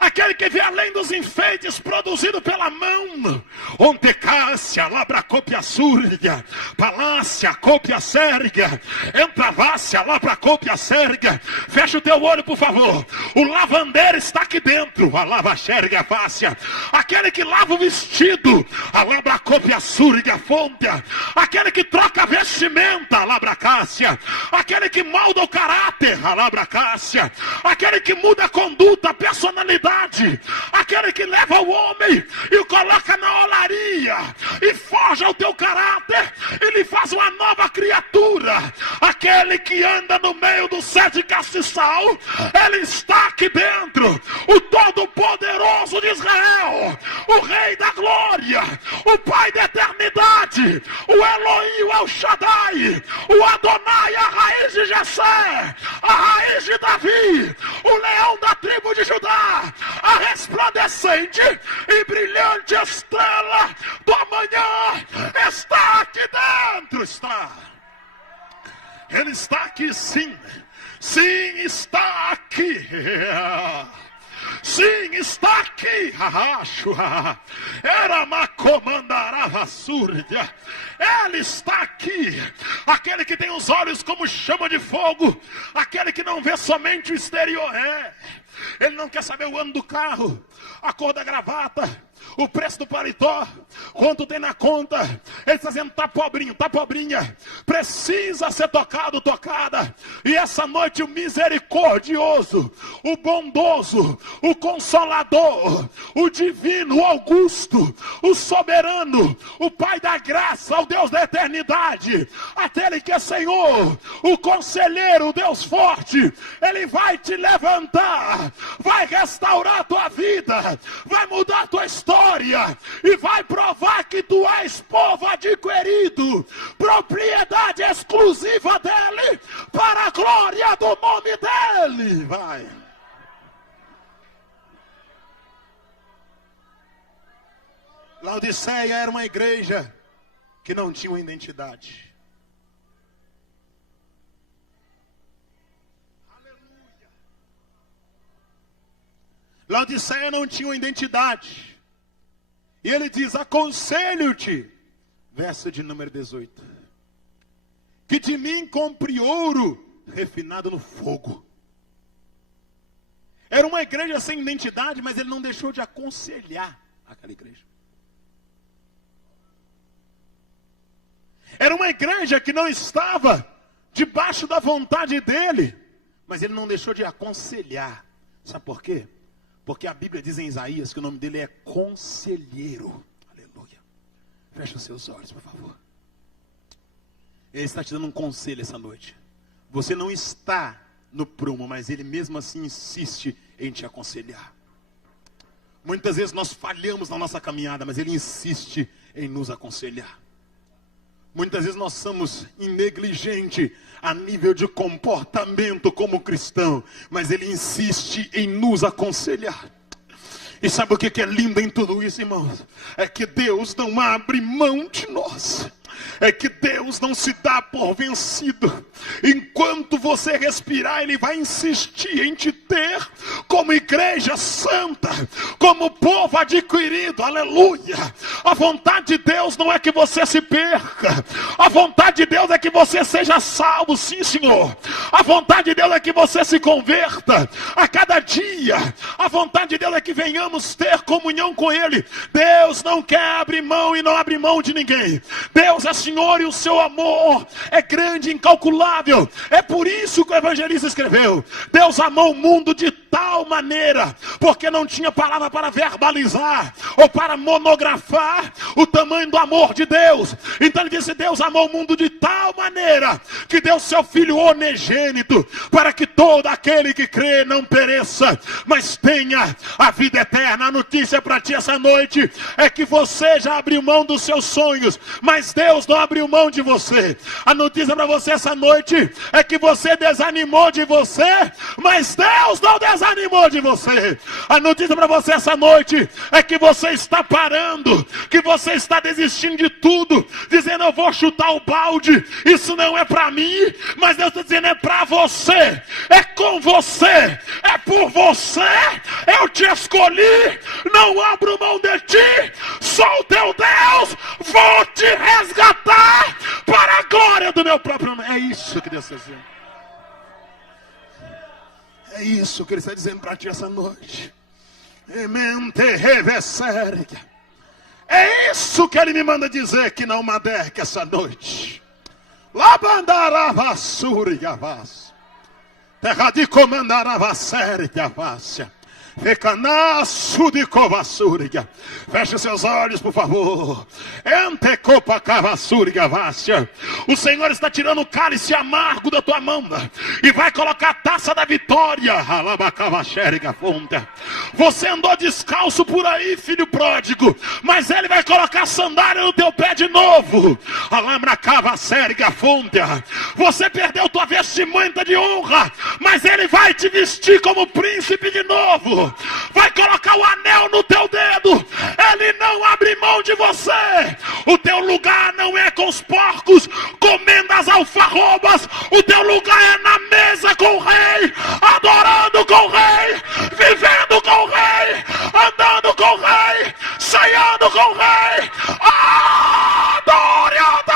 Aquele que vê além dos enfeites produzidos pela mão. Ontecácia, labracópia surga. Palácia, cópia serga. Entravácia, labracópia serga. Fecha o teu olho, por favor. O lavandeiro está aqui dentro. A lava xerga fácia. Aquele que lava o vestido. A labracópia surga fonte. Aquele que troca a vestimenta. A labracácia. Aquele que molda o caráter. A labracácia. Aquele que muda a conduta, a personalidade. Aquele que leva o homem e o coloca na olaria e forja o teu caráter, ele faz uma nova criatura. Aquele que anda no meio do sete castiçal, ele está aqui dentro. O Todo-Poderoso de Israel, o Rei da Glória, o Pai da Eternidade, o Elohim, o El Shaddai, o Adonai, a raiz de Jessé, a raiz de Davi, o leão da tribo de Judá, a resplandecente e brilhante estrela do amanhã está aqui dentro. Ele está aqui, sim. Sim, está aqui. Sim, está aqui. Era macomandarava surda. Ele está aqui. Aquele que tem os olhos como chama de fogo. Aquele que não vê somente o exterior. Ele não quer saber o ano do carro, a cor da gravata, o preço do paletó, quanto tem na conta. Ele está dizendo, tá pobrinho, tá pobrinha, precisa ser tocado, tocada. E essa noite o misericordioso, o bondoso, o consolador, o divino, o augusto, o soberano, o Pai da graça, o Deus da eternidade, aquele que é Senhor, o conselheiro, o Deus forte, ele vai te levantar, vai restaurar a tua vida, vai mudar a tua história e vai provar que tu és povo adquirido, propriedade exclusiva dele, para a glória do nome dele. Vai. Laodiceia era uma igreja que não tinha uma identidade. Aleluia. Laodiceia não tinha uma identidade. E ele diz, aconselho-te, verso de número 18, que de mim compre ouro refinado no fogo. Era uma igreja sem identidade, mas ele não deixou de aconselhar aquela igreja. Era uma igreja que não estava debaixo da vontade dele, mas ele não deixou de aconselhar. Sabe por quê? Porque a Bíblia diz em Isaías que o nome dele é Conselheiro. Aleluia. Fecha os seus olhos, por favor. Ele está te dando um conselho essa noite. Você não está no prumo, mas ele mesmo assim insiste em te aconselhar. Muitas vezes nós falhamos na nossa caminhada, mas ele insiste em nos aconselhar. Muitas vezes nós somos negligentes a nível de comportamento como cristão, mas ele insiste em nos aconselhar. E sabe o que é lindo em tudo isso, irmãos? É que Deus não abre mão de nós. É que Deus não se dá por vencido. Enquanto você respirar, Ele vai insistir em te ter como igreja santa, como povo adquirido, aleluia. A vontade de Deus não é que você se perca. A vontade de Deus é que você seja salvo, sim, Senhor. A vontade de Deus é que você se converta a cada dia. A vontade de Deus é que venhamos ter comunhão com Ele. Deus não quer abrir mão e não abre mão de ninguém. Deus é Senhor e o seu amor é grande, incalculável. É por isso que o evangelista escreveu: Deus amou o mundo de tal maneira, porque não tinha palavra para verbalizar ou para monografar o tamanho do amor de Deus. Então ele disse: Deus amou o mundo de tal maneira que deu seu Filho unigênito, para que todo aquele que crê não pereça, mas tenha a vida eterna. A notícia para ti essa noite é que você já abriu mão dos seus sonhos, mas Deus não abriu mão de você. A notícia para você essa noite é que você desanimou de você, mas Deus não desanima desanimou de você. A notícia para você essa noite é que você está parando, que você está desistindo de tudo, dizendo: eu vou chutar o balde, isso não é para mim. Mas Deus está dizendo: é para você, é com você, é por você. Eu te escolhi, não abro mão de ti, sou o teu Deus, vou te resgatar para a glória do meu próprio nome. É isso que Deus está dizendo. É isso que Ele está dizendo para ti essa noite. É isso que Ele me manda dizer que não madeque essa noite. Labandaravassurigavas. Terra de comandaravasserigavassia. Feche seus olhos, por favor. O Senhor está tirando o cálice amargo da tua mão e vai colocar a taça da vitória. Você andou descalço por aí, filho pródigo, mas Ele vai colocar a sandália no teu pé de novo. Você perdeu tua vestimenta de honra, mas Ele vai te vestir como príncipe de novo. Vai colocar o anel no teu dedo. Ele não abre mão de você. O teu lugar não é com os porcos comendo as alfarrobas. O teu lugar é na mesa com o rei, adorando com o rei, vivendo com o rei, andando com o rei, ceando com o rei. Adore a Deus.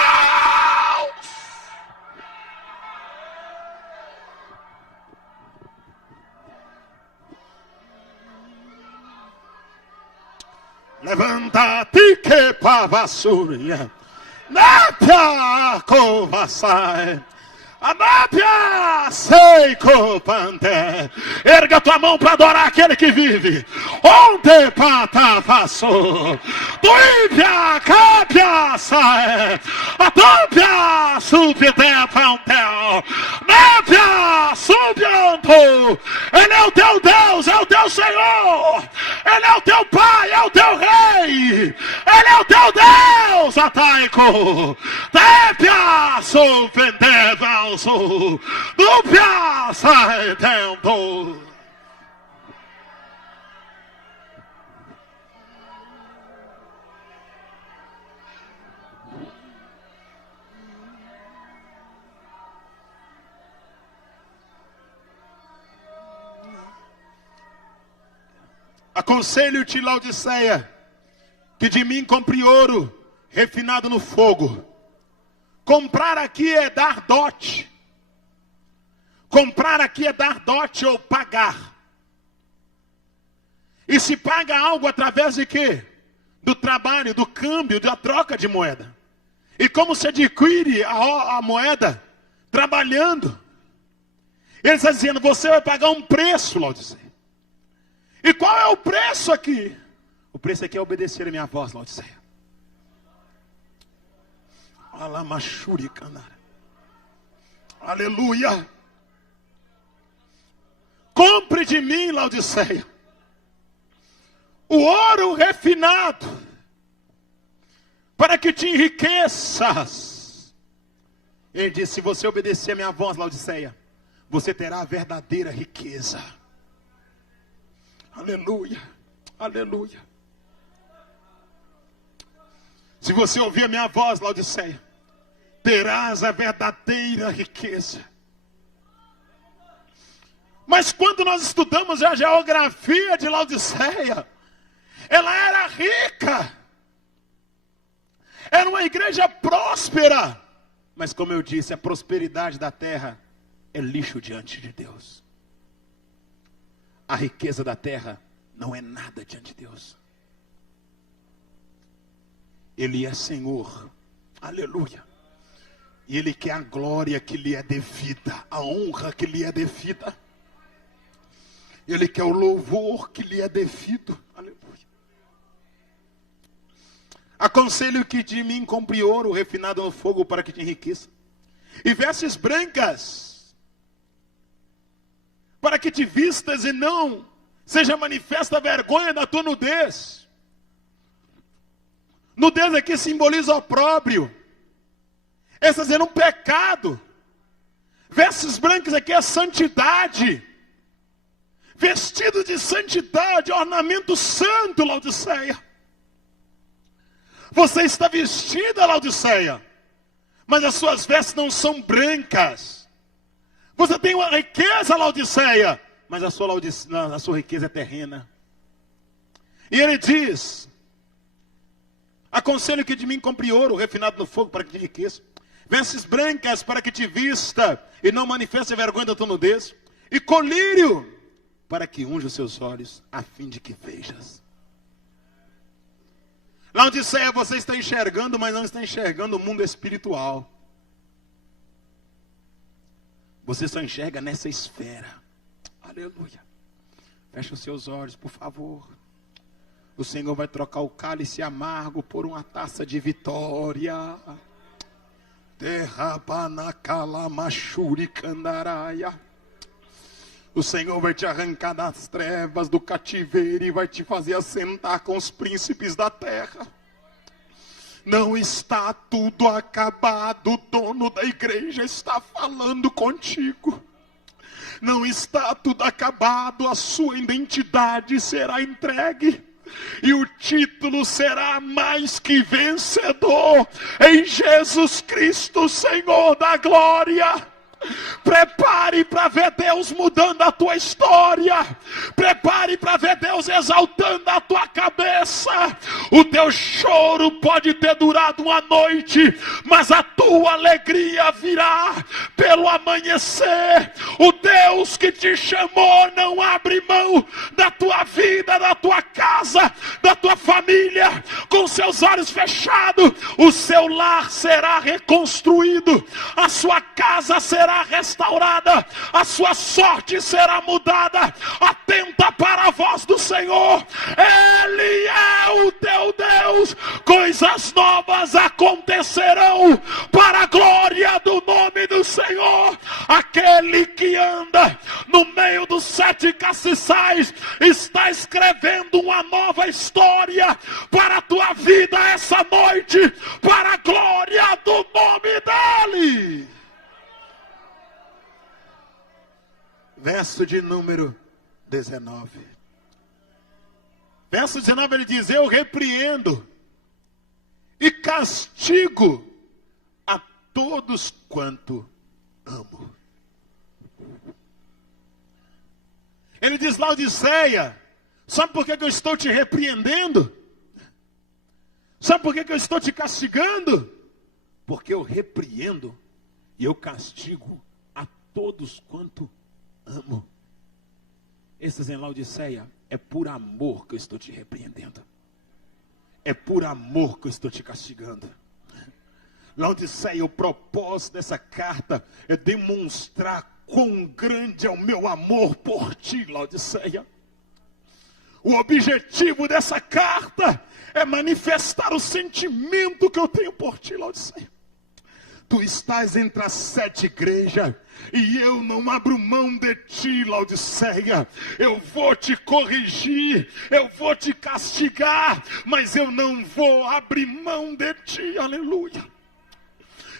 Levanta-te que pavassuria, napia covassai, anapia seiko pante. Erga tua mão para adorar aquele que vive. Onde pata passou, tuipia capia sai, atopia subite pantel, napia subianto. Ele é o teu Deus, é o teu Senhor. Ele é o teu Pai, é o teu Rei. Ele é o teu Deus, Ataico. Tepia subite dupia sai tempo. Aconselho-te, Laodiceia, que de mim compre ouro refinado no fogo. Comprar aqui é dar dote. Comprar aqui é dar dote ou pagar. E se paga algo através de quê? Do trabalho, do câmbio, da troca de moeda. E como se adquire a moeda? Trabalhando. Ele está dizendo: você vai pagar um preço, Laodiceia. E qual é o preço aqui? O preço aqui é obedecer a minha voz, Laodiceia. Aleluia. Compre de mim, Laodiceia, o ouro refinado, para que te enriqueças. Ele disse: se você obedecer a minha voz, Laodiceia, você terá a verdadeira riqueza. Aleluia, aleluia. Se você ouvir a minha voz, Laodiceia, terás a verdadeira riqueza. Mas quando nós estudamos a geografia de Laodiceia, ela era rica. Era uma igreja próspera. Mas como eu disse, a prosperidade da terra é lixo diante de Deus. A riqueza da terra não é nada diante de Deus. Ele é Senhor. Aleluia. E Ele quer a glória que lhe é devida, a honra que lhe é devida. Ele quer o louvor que lhe é devido. Aleluia. Aconselho que de mim compre ouro refinado no fogo para que te enriqueça. E vestes brancas, para que te vistas e não seja manifesta a vergonha da tua nudez. Nudez aqui simboliza opróbrio. Essa dizendo um pecado. Vestes brancas aqui é santidade. vestido de santidade, ornamento santo, Laodiceia. Você está vestida, Laodiceia, mas as suas vestes não são brancas. Você tem uma riqueza, Laodiceia, mas a sua riqueza é terrena. E ele diz: aconselho que de mim compre ouro refinado no fogo para que te enriqueça, vestes brancas para que te vista e não manifeste a vergonha da tua nudez, e colírio para que unja os seus olhos, a fim de que vejas. Laodiceia, você está enxergando, mas não está enxergando o mundo espiritual. Você só enxerga nessa esfera. Aleluia. Feche os seus olhos, por favor. O Senhor vai trocar o cálice amargo por uma taça de vitória. O Senhor vai te arrancar das trevas do cativeiro e vai te fazer assentar com os príncipes da terra. Não está tudo acabado, o dono da igreja está falando contigo. Não está tudo acabado, a sua identidade será entregue. E o título será mais que vencedor em Jesus Cristo, Senhor da glória. Prepare para ver Deus mudando a tua história. Prepare para ver Deus exaltando a tua cabeça. O teu choro pode ter durado uma noite, mas a tua alegria virá pelo amanhecer. O Deus que te chamou não abre mão da tua vida, da tua casa, da tua família. Com seus olhos fechados, o seu lar será reconstruído, a sua casa será restaurada, a sua sorte será mudada. Atenta para a voz do Senhor. Ele é o teu Deus. Coisas novas acontecerão para a glória do nome do Senhor. Aquele que anda no meio dos 7 castiçais está escrevendo uma nova história para a tua vida essa noite, para a glória do nome dele. Verso de número 19. Verso 19 ele diz: eu repreendo e castigo a todos quanto amo. Ele diz: Laodiceia, sabe por que eu estou te repreendendo? Sabe por que eu estou te castigando? Porque eu repreendo e eu castigo a todos quanto amo. Esses em Laodiceia, é por amor que eu estou te repreendendo. É por amor que eu estou te castigando. Laodiceia, o propósito dessa carta é demonstrar quão grande é o meu amor por ti, Laodiceia. O objetivo dessa carta é manifestar o sentimento que eu tenho por ti, Laodiceia. Tu estás entre as 7 igrejas e eu não abro mão de ti, Laodiceia. Eu vou te corrigir, eu vou te castigar, mas eu não vou abrir mão de ti, aleluia.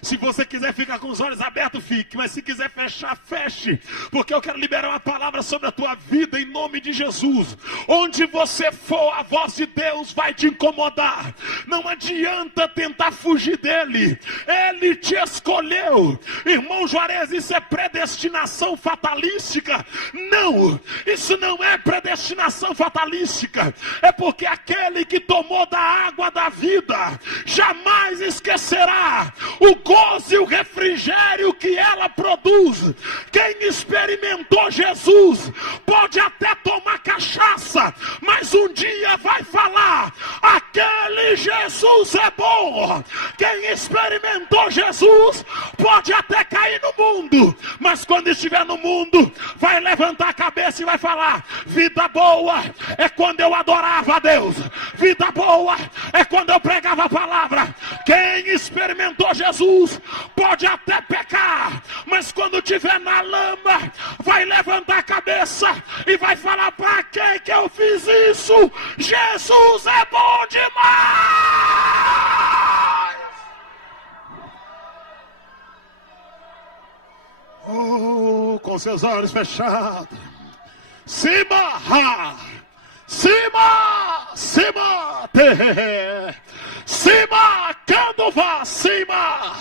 Se você quiser ficar com os olhos abertos, fique. Mas se quiser fechar, feche. Porque eu quero liberar uma palavra sobre a tua vida em nome de Jesus. Onde você for, a voz de Deus vai te incomodar. Não adianta tentar fugir dele. Ele te escolheu. Irmão Juarez, isso é predestinação fatalística? Não, isso não é predestinação fatalística. É porque aquele que tomou da água da vida jamais esquecerá o gozo e o refrigério que ela produz. Quem experimentou Jesus pode até tomar cachaça, mas um dia vai falar: aquele Jesus é bom. Quem experimentou Jesus pode até cair no mundo, mas quando estiver no mundo vai levantar a cabeça e vai falar: vida boa é quando eu adorava a Deus, vida boa é quando eu pregava a palavra. Quem experimentou Jesus pode até pecar, mas quando estiver na lama vai levantar a cabeça e vai falar: para que eu fiz isso? Jesus é bom demais. Oh, com seus olhos fechados, Cima, cima, cima, cima, canova, cima.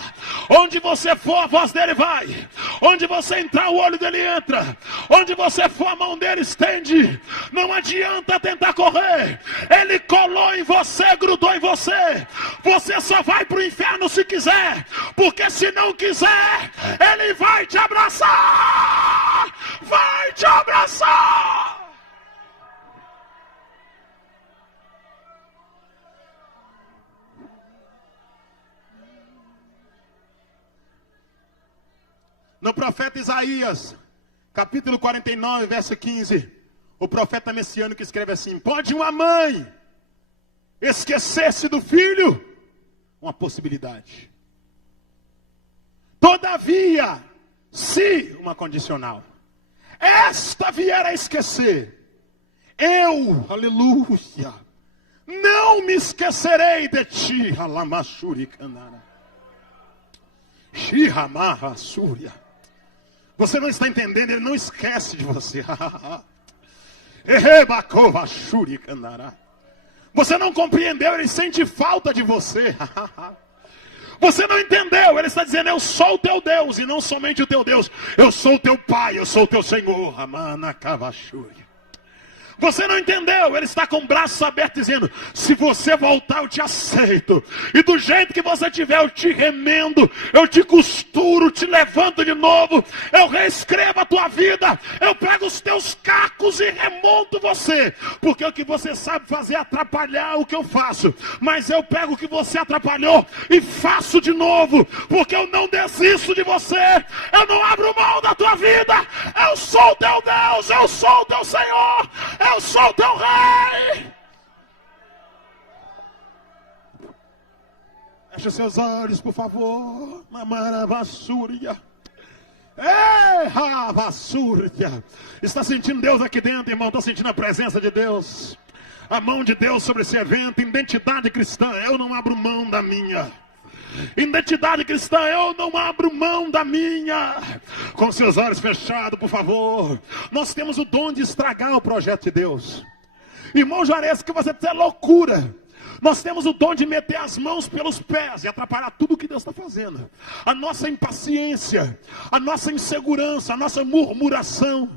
Onde você for, a voz dele vai. Onde você entrar, o olho dele entra. Onde você for, a mão dele estende. Não adianta tentar correr. Ele colou em você, grudou em você. Você só vai para o inferno se quiser. Porque se não quiser, ele vai te abraçar. Vai te abraçar. No profeta Isaías, capítulo 49, verso 15, o profeta messiânico escreve assim: pode uma mãe esquecer-se do filho? Uma possibilidade. Todavia, se, uma condicional, esta vier a esquecer, eu, aleluia, não me esquecerei de ti, alamachuri canara, shihamarra súria. Você não está entendendo, ele não esquece de você. Você não compreendeu, ele sente falta de você. Você não entendeu, ele está dizendo: eu sou o teu Deus, e não somente o teu Deus, eu sou o teu Pai, eu sou o teu Senhor. Você não entendeu, ele está com o braço aberto dizendo: se você voltar eu te aceito. E do jeito que você tiver eu te remendo, eu te costuro, te levanto de novo. Eu reescrevo a tua vida. Eu pego os teus cacos e remonto você. Porque o que você sabe fazer é atrapalhar o que eu faço. Mas eu pego o que você atrapalhou e faço de novo. Porque eu não desisto de você. Eu não abro mão da tua vida. Eu sou o teu Deus, eu sou o teu Senhor. Eu sou o teu rei. Feche os seus olhos, por favor. Mamara vassúria. Ei, vassúria. Está sentindo Deus aqui dentro, irmão? Está sentindo a presença de Deus? A mão de Deus sobre esse evento. Identidade cristã. Eu não abro mão da minha. Identidade cristã, eu não abro mão da minha. Com seus olhos fechados, por favor. Nós temos o dom de estragar o projeto de Deus. Irmão Juarez, que você é loucura. Nós temos o dom de meter as mãos pelos pés e atrapalhar tudo o que Deus está fazendo. A nossa impaciência, a nossa insegurança, a nossa murmuração,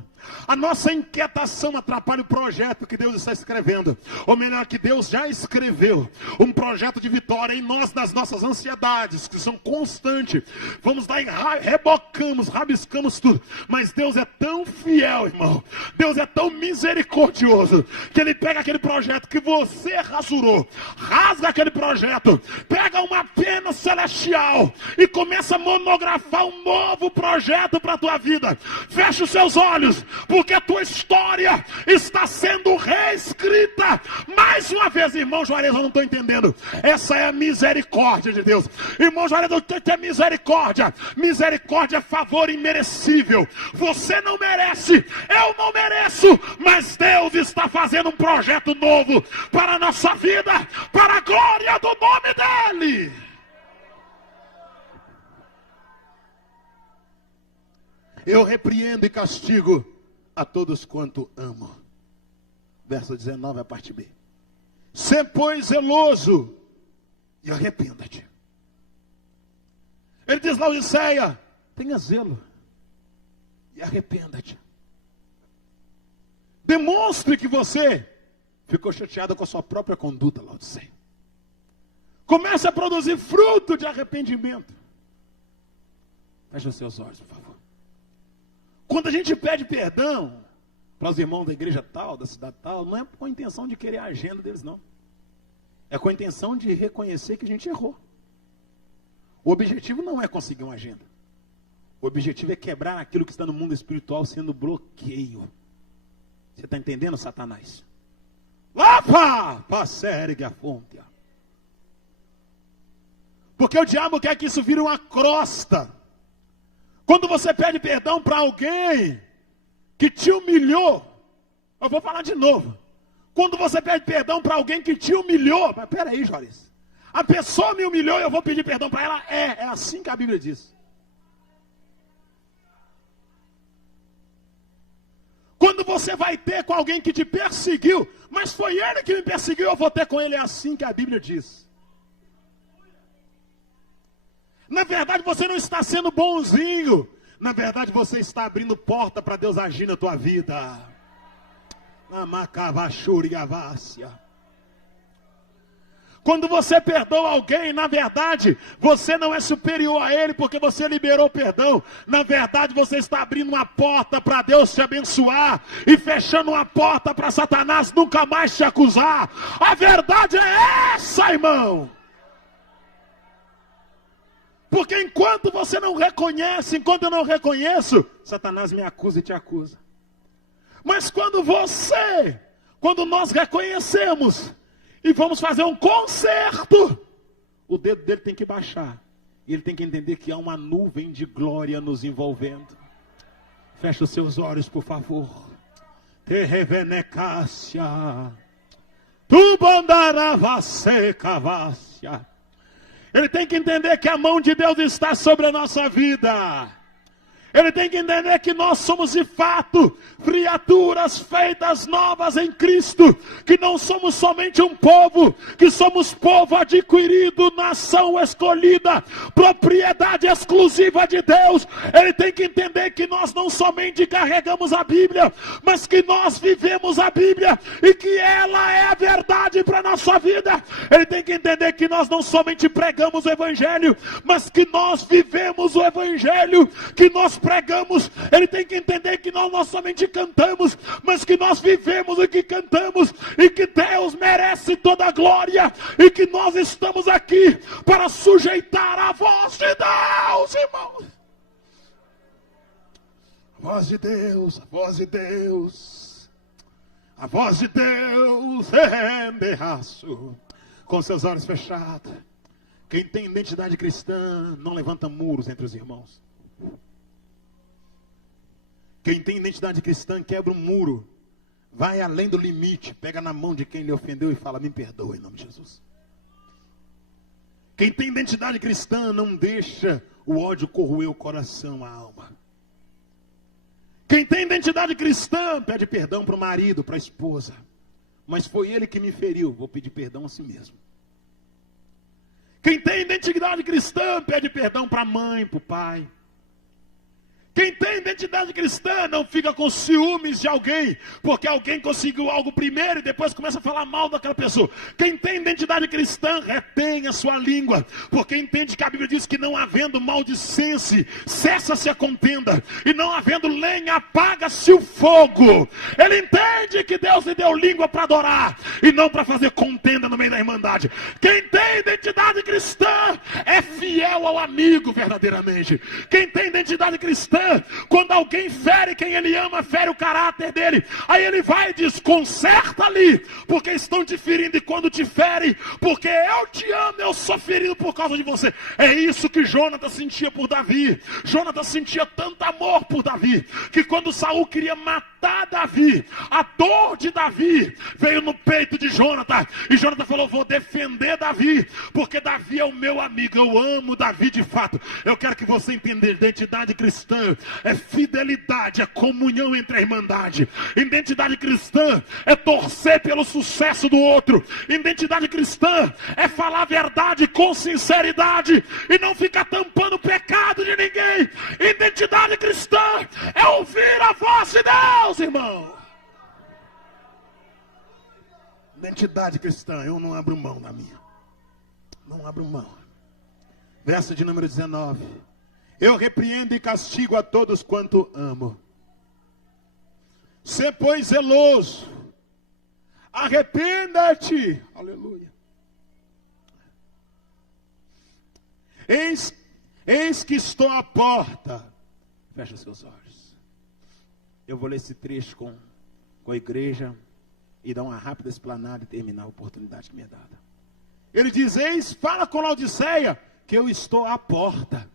a nossa inquietação atrapalha o projeto que Deus está escrevendo. Ou melhor, que Deus já escreveu. Um projeto de vitória em nós, das nossas ansiedades, que são constantes. Vamos lá e rebocamos, rabiscamos tudo. Mas Deus é tão fiel, irmão. Deus é tão misericordioso, que Ele pega aquele projeto que você rasurou, rasga aquele projeto, pega uma pena celestial e começa a monografar um novo projeto para a tua vida. Fecha os seus olhos, porque a tua história está sendo reescrita. Mais uma vez, irmão Juarez, eu não estou entendendo. Essa é a misericórdia de Deus. Irmão Juarez, o que é misericórdia? Misericórdia é favor imerecível. Você não merece, eu não mereço, mas Deus está fazendo um projeto novo para a nossa vida, para a glória do nome dEle. Eu repreendo e castigo a todos quanto amo. Verso 19, a parte B. Sê, pois, zeloso e arrependa-te. Ele diz, Laodiceia, tenha zelo e arrependa-te. Demonstre que você ficou chateado com a sua própria conduta, Laodiceia. Comece a produzir fruto de arrependimento. Feche os seus olhos, por favor. Quando a gente pede perdão para os irmãos da igreja tal, da cidade tal, não é com a intenção de querer a agenda deles, não. É com a intenção de reconhecer que a gente errou. O objetivo não é conseguir uma agenda. O objetivo é quebrar aquilo que está no mundo espiritual sendo bloqueio. Você está entendendo, Satanás? Lapa! Passergue a fonte. Porque o diabo quer que isso vire uma crosta. Quando você pede perdão para alguém que te humilhou, eu vou falar de novo. Quando você pede perdão para alguém que te humilhou, mas peraí, Joris, a pessoa me humilhou e eu vou pedir perdão para ela? É assim que a Bíblia diz. Quando você vai ter com alguém que te perseguiu, mas foi ele que me perseguiu, eu vou ter com ele. É assim que a Bíblia diz. Na verdade, você não está sendo bonzinho. Na verdade, você está abrindo porta para Deus agir na tua vida. Quando você perdoa alguém, na verdade, você não é superior a ele porque você liberou perdão. Na verdade, você está abrindo uma porta para Deus te abençoar e fechando uma porta para Satanás nunca mais te acusar. A verdade é essa, irmão. Porque enquanto você não reconhece, enquanto eu não reconheço, Satanás me acusa e te acusa. Mas quando nós reconhecemos e vamos fazer um concerto, o dedo dele tem que baixar. E ele tem que entender que há uma nuvem de glória nos envolvendo. Feche os seus olhos, por favor. Te revenecácia. Tu bandaravase cavácia. Ele tem que entender que a mão de Deus está sobre a nossa vida. Ele tem que entender que nós somos de fato criaturas feitas novas em Cristo, que não somos somente um povo, que somos povo adquirido, nação escolhida, propriedade exclusiva de Deus. Ele tem que entender que nós não somente carregamos a Bíblia, mas que nós vivemos a Bíblia e que ela é a verdade para a nossa vida. Ele tem que entender que nós não somente pregamos o Evangelho, mas que nós vivemos o Evangelho, que nós pregamos. Ele tem que entender que nós não somente cantamos, mas que nós vivemos o que cantamos, e que Deus merece toda a glória, e que nós estamos aqui para sujeitar a voz de Deus, irmãos. A voz de Deus, a voz de Deus, a voz de Deus, com seus olhos fechados. Quem tem identidade cristã não levanta muros entre os irmãos. Quem tem identidade cristã quebra um muro, vai além do limite, pega na mão de quem lhe ofendeu e fala: me perdoa em nome de Jesus. Quem tem identidade cristã não deixa o ódio corroer o coração, a alma. Quem tem identidade cristã pede perdão para o marido, para a esposa. Mas foi ele que me feriu, vou pedir perdão a si mesmo. Quem tem identidade cristã pede perdão para a mãe, para o pai. Quem tem identidade cristã não fica com ciúmes de alguém, porque alguém conseguiu algo primeiro e depois começa a falar mal daquela pessoa. Quem tem identidade cristã retém a sua língua, porque entende que a Bíblia diz que não havendo maldicência, cessa-se a contenda, e não havendo lenha, apaga-se o fogo. Ele entende que Deus lhe deu língua para adorar, e não para fazer contenda no meio da irmandade. Quem tem identidade cristã é fiel ao amigo verdadeiramente. Quem tem identidade cristã, quando alguém fere quem ele ama, fere o caráter dele, aí ele vai e diz: conserta ali, porque estão te ferindo. E quando te fere, porque eu te amo, eu sou ferido por causa de você. É isso que Jonatas sentia por Davi. Jonatas sentia tanto amor por Davi, que quando Saul queria matar Davi, a dor de Davi veio no peito de Jonatas, e Jonatas falou: vou defender Davi, porque Davi é o meu amigo, eu amo Davi de fato. Eu quero que você entenda: identidade cristã é fidelidade, é comunhão entre a irmandade. Identidade cristã é torcer pelo sucesso do outro. Identidade cristã é falar a verdade com sinceridade e não ficar tampando o pecado de ninguém. Identidade cristã é ouvir a voz de Deus, irmão. Identidade cristã, eu não abro mão da minha. Não abro mão. Verso de número 19. Eu repreendo e castigo a todos quanto amo. Sê, pois, zeloso. Arrependa-te. Aleluia. Eis que estou à porta. Fecha seus olhos. Eu vou ler esse trecho com a igreja e dar uma rápida explanada e terminar a oportunidade que me é dada. Ele diz: eis, fala com Laodiceia que eu estou à porta.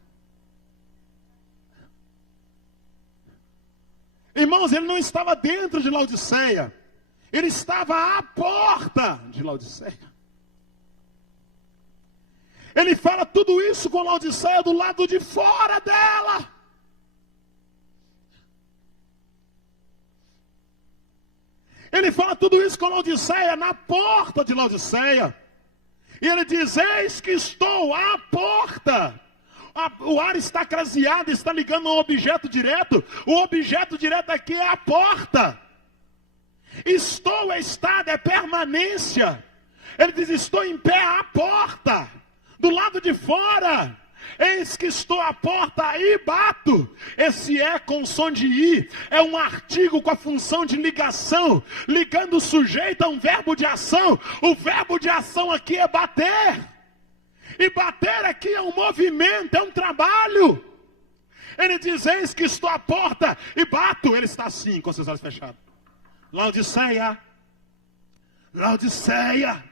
Irmãos, ele não estava dentro de Laodiceia, ele estava à porta de Laodiceia. Ele fala tudo isso com Laodiceia do lado de fora dela. Ele fala tudo isso com Laodiceia, na porta de Laodiceia. E ele diz, eis que estou à porta. O ar está craseado, está ligando a um objeto direto. O objeto direto aqui é a porta. Estou é estado, é permanência. Ele diz, estou em pé à porta, do lado de fora. Eis que estou à porta e bato. Esse é com som de i, é um artigo com a função de ligação, ligando o sujeito a um verbo de ação. O verbo de ação aqui é bater. E bater aqui é um movimento, é um trabalho. Ele diz, eis que estou à porta e bato. Ele está assim, com seus olhos fechados. Laodiceia, Laodiceia,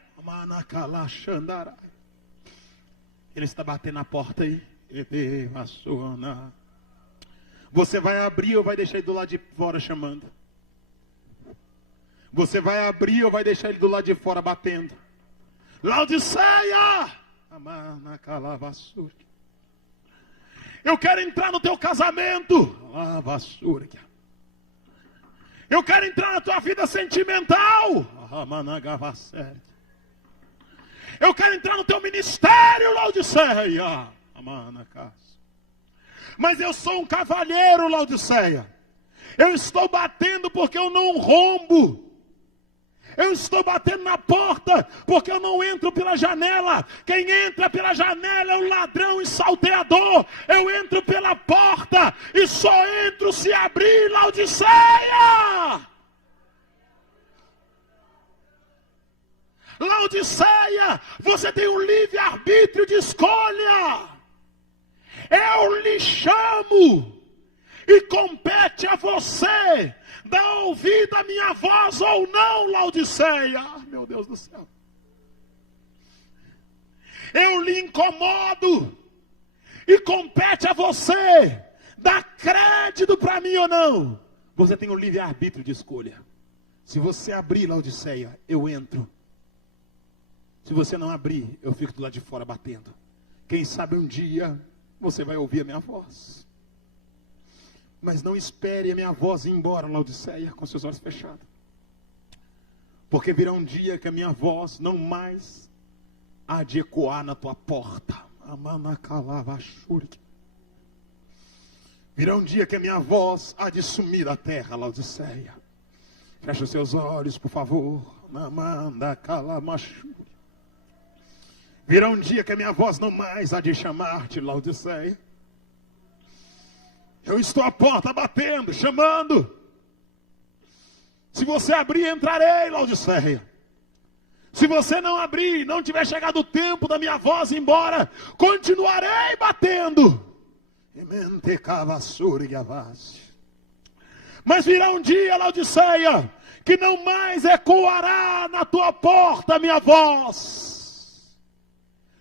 ele está batendo na porta aí. Você vai abrir ou vai deixar ele do lado de fora chamando? Você vai abrir ou vai deixar ele do lado de fora batendo? Laodiceia! Eu quero entrar no teu casamento. Eu quero entrar na tua vida sentimental. Eu quero entrar no teu ministério, Laodiceia. Mas eu sou um cavalheiro, Laodiceia. Eu estou batendo porque eu não rombo. Eu estou batendo na porta porque eu não entro pela janela. Quem entra pela janela é o ladrão e salteador. Eu entro pela porta e só entro se abrir, Laodiceia. Laodiceia, você tem um livre-arbítrio de escolha. Eu lhe chamo e compete a você dar ouvido à minha voz ou não, Laodiceia. Meu Deus do céu. Eu lhe incomodo e compete a você dar crédito para mim ou não. Você tem um livre-arbítrio de escolha. Se você abrir, Laodiceia, eu entro. Se você não abrir, eu fico do lado de fora batendo. Quem sabe um dia você vai ouvir a minha voz. Mas não espere a minha voz ir embora, Laodiceia, com seus olhos fechados. Porque virá um dia que a minha voz não mais há de ecoar na tua porta. Virá um dia que a minha voz há de sumir da terra, Laodiceia. Feche os seus olhos, por favor. Virá um dia que a minha voz não mais há de chamar-te, Laodiceia. Eu estou à porta batendo, chamando. Se você abrir, entrarei, Laodiceia. Se você não abrir, não tiver chegado o tempo da minha voz ir embora, continuarei batendo. Mas virá um dia, Laodiceia, que não mais ecoará na tua porta a minha voz.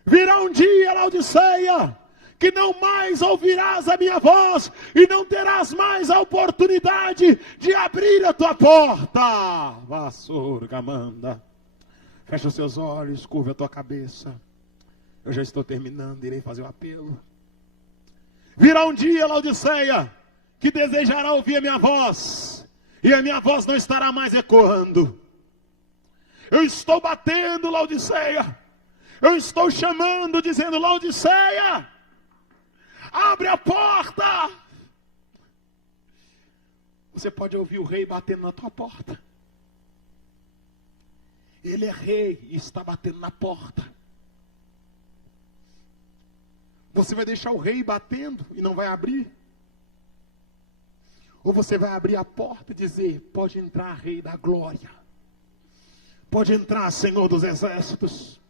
Virá um dia, Laodiceia, que não mais ouvirás a minha voz e não terás mais a oportunidade de abrir a tua porta. Vassourgamanda. Fecha os seus olhos, curva a tua cabeça. Eu já estou terminando, irei fazer o apelo. Virá um dia, Laodiceia, que desejará ouvir a minha voz e a minha voz não estará mais ecoando. Eu estou batendo, Laodiceia. Eu estou chamando, dizendo, Laodiceia, abre a porta. Você pode ouvir o rei batendo na tua porta. Ele é rei e está batendo na porta. Você vai deixar o rei batendo e não vai abrir? Ou você vai abrir a porta e dizer, pode entrar, rei da glória. Pode entrar, Senhor dos exércitos.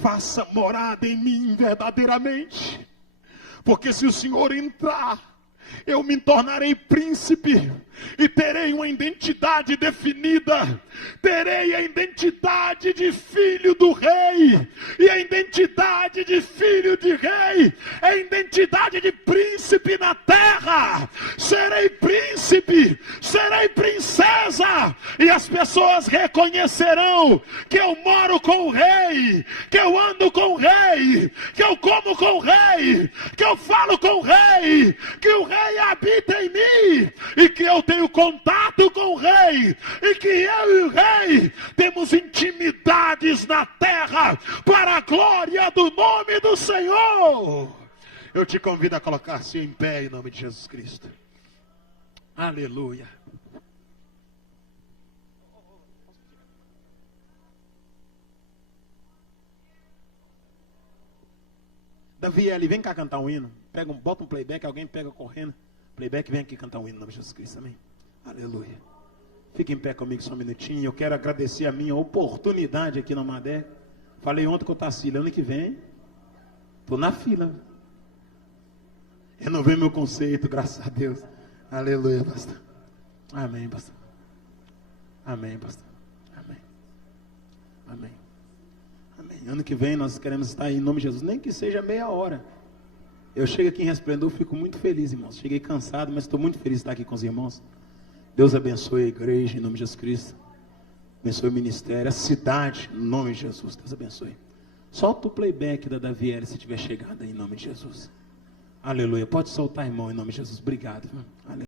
Faça morada em mim verdadeiramente. Porque se o Senhor entrar, eu me tornarei príncipe e terei uma identidade definida. Terei a identidade de filho do rei. E a identidade de filho de rei é a identidade de príncipe na terra. Serei príncipe, serei princesa. E as pessoas reconhecerão que eu moro com o rei, que eu ando com o rei, que eu como com o rei, que eu falo com o rei, que o rei habita em mim e que eu tenho contato com o rei. Rei, e que eu e o Rei temos intimidades na terra para a glória do nome do Senhor. Eu te convido a colocar-se em pé em nome de Jesus Cristo. Aleluia. Davi, ali, vem cá cantar um hino. Bota um playback, alguém pega correndo. Playback, vem aqui cantar um hino em nome de Jesus Cristo, amém? Aleluia. Fique em pé comigo só um minutinho. Eu quero agradecer a minha oportunidade aqui na Madé. Falei ontem com o Tarsila, ano que vem, estou na fila. Renovei meu conceito, graças a Deus. Aleluia, pastor. Amém, pastor. Amém, pastor. Amém. Amém. Amém. Ano que vem nós queremos estar aí em nome de Jesus, nem que seja meia hora. Eu chego aqui em Resplendor, fico muito feliz, irmãos. Cheguei cansado, mas estou muito feliz de estar aqui com os irmãos. Deus abençoe a igreja em nome de Jesus Cristo. Abençoe o ministério, a cidade, em nome de Jesus. Deus abençoe. Solta o playback da Daviera se tiver chegado aí em nome de Jesus. Aleluia. Pode soltar, irmão, em nome de Jesus. Obrigado. Aleluia.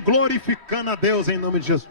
glorificando a Deus em nome de Jesus.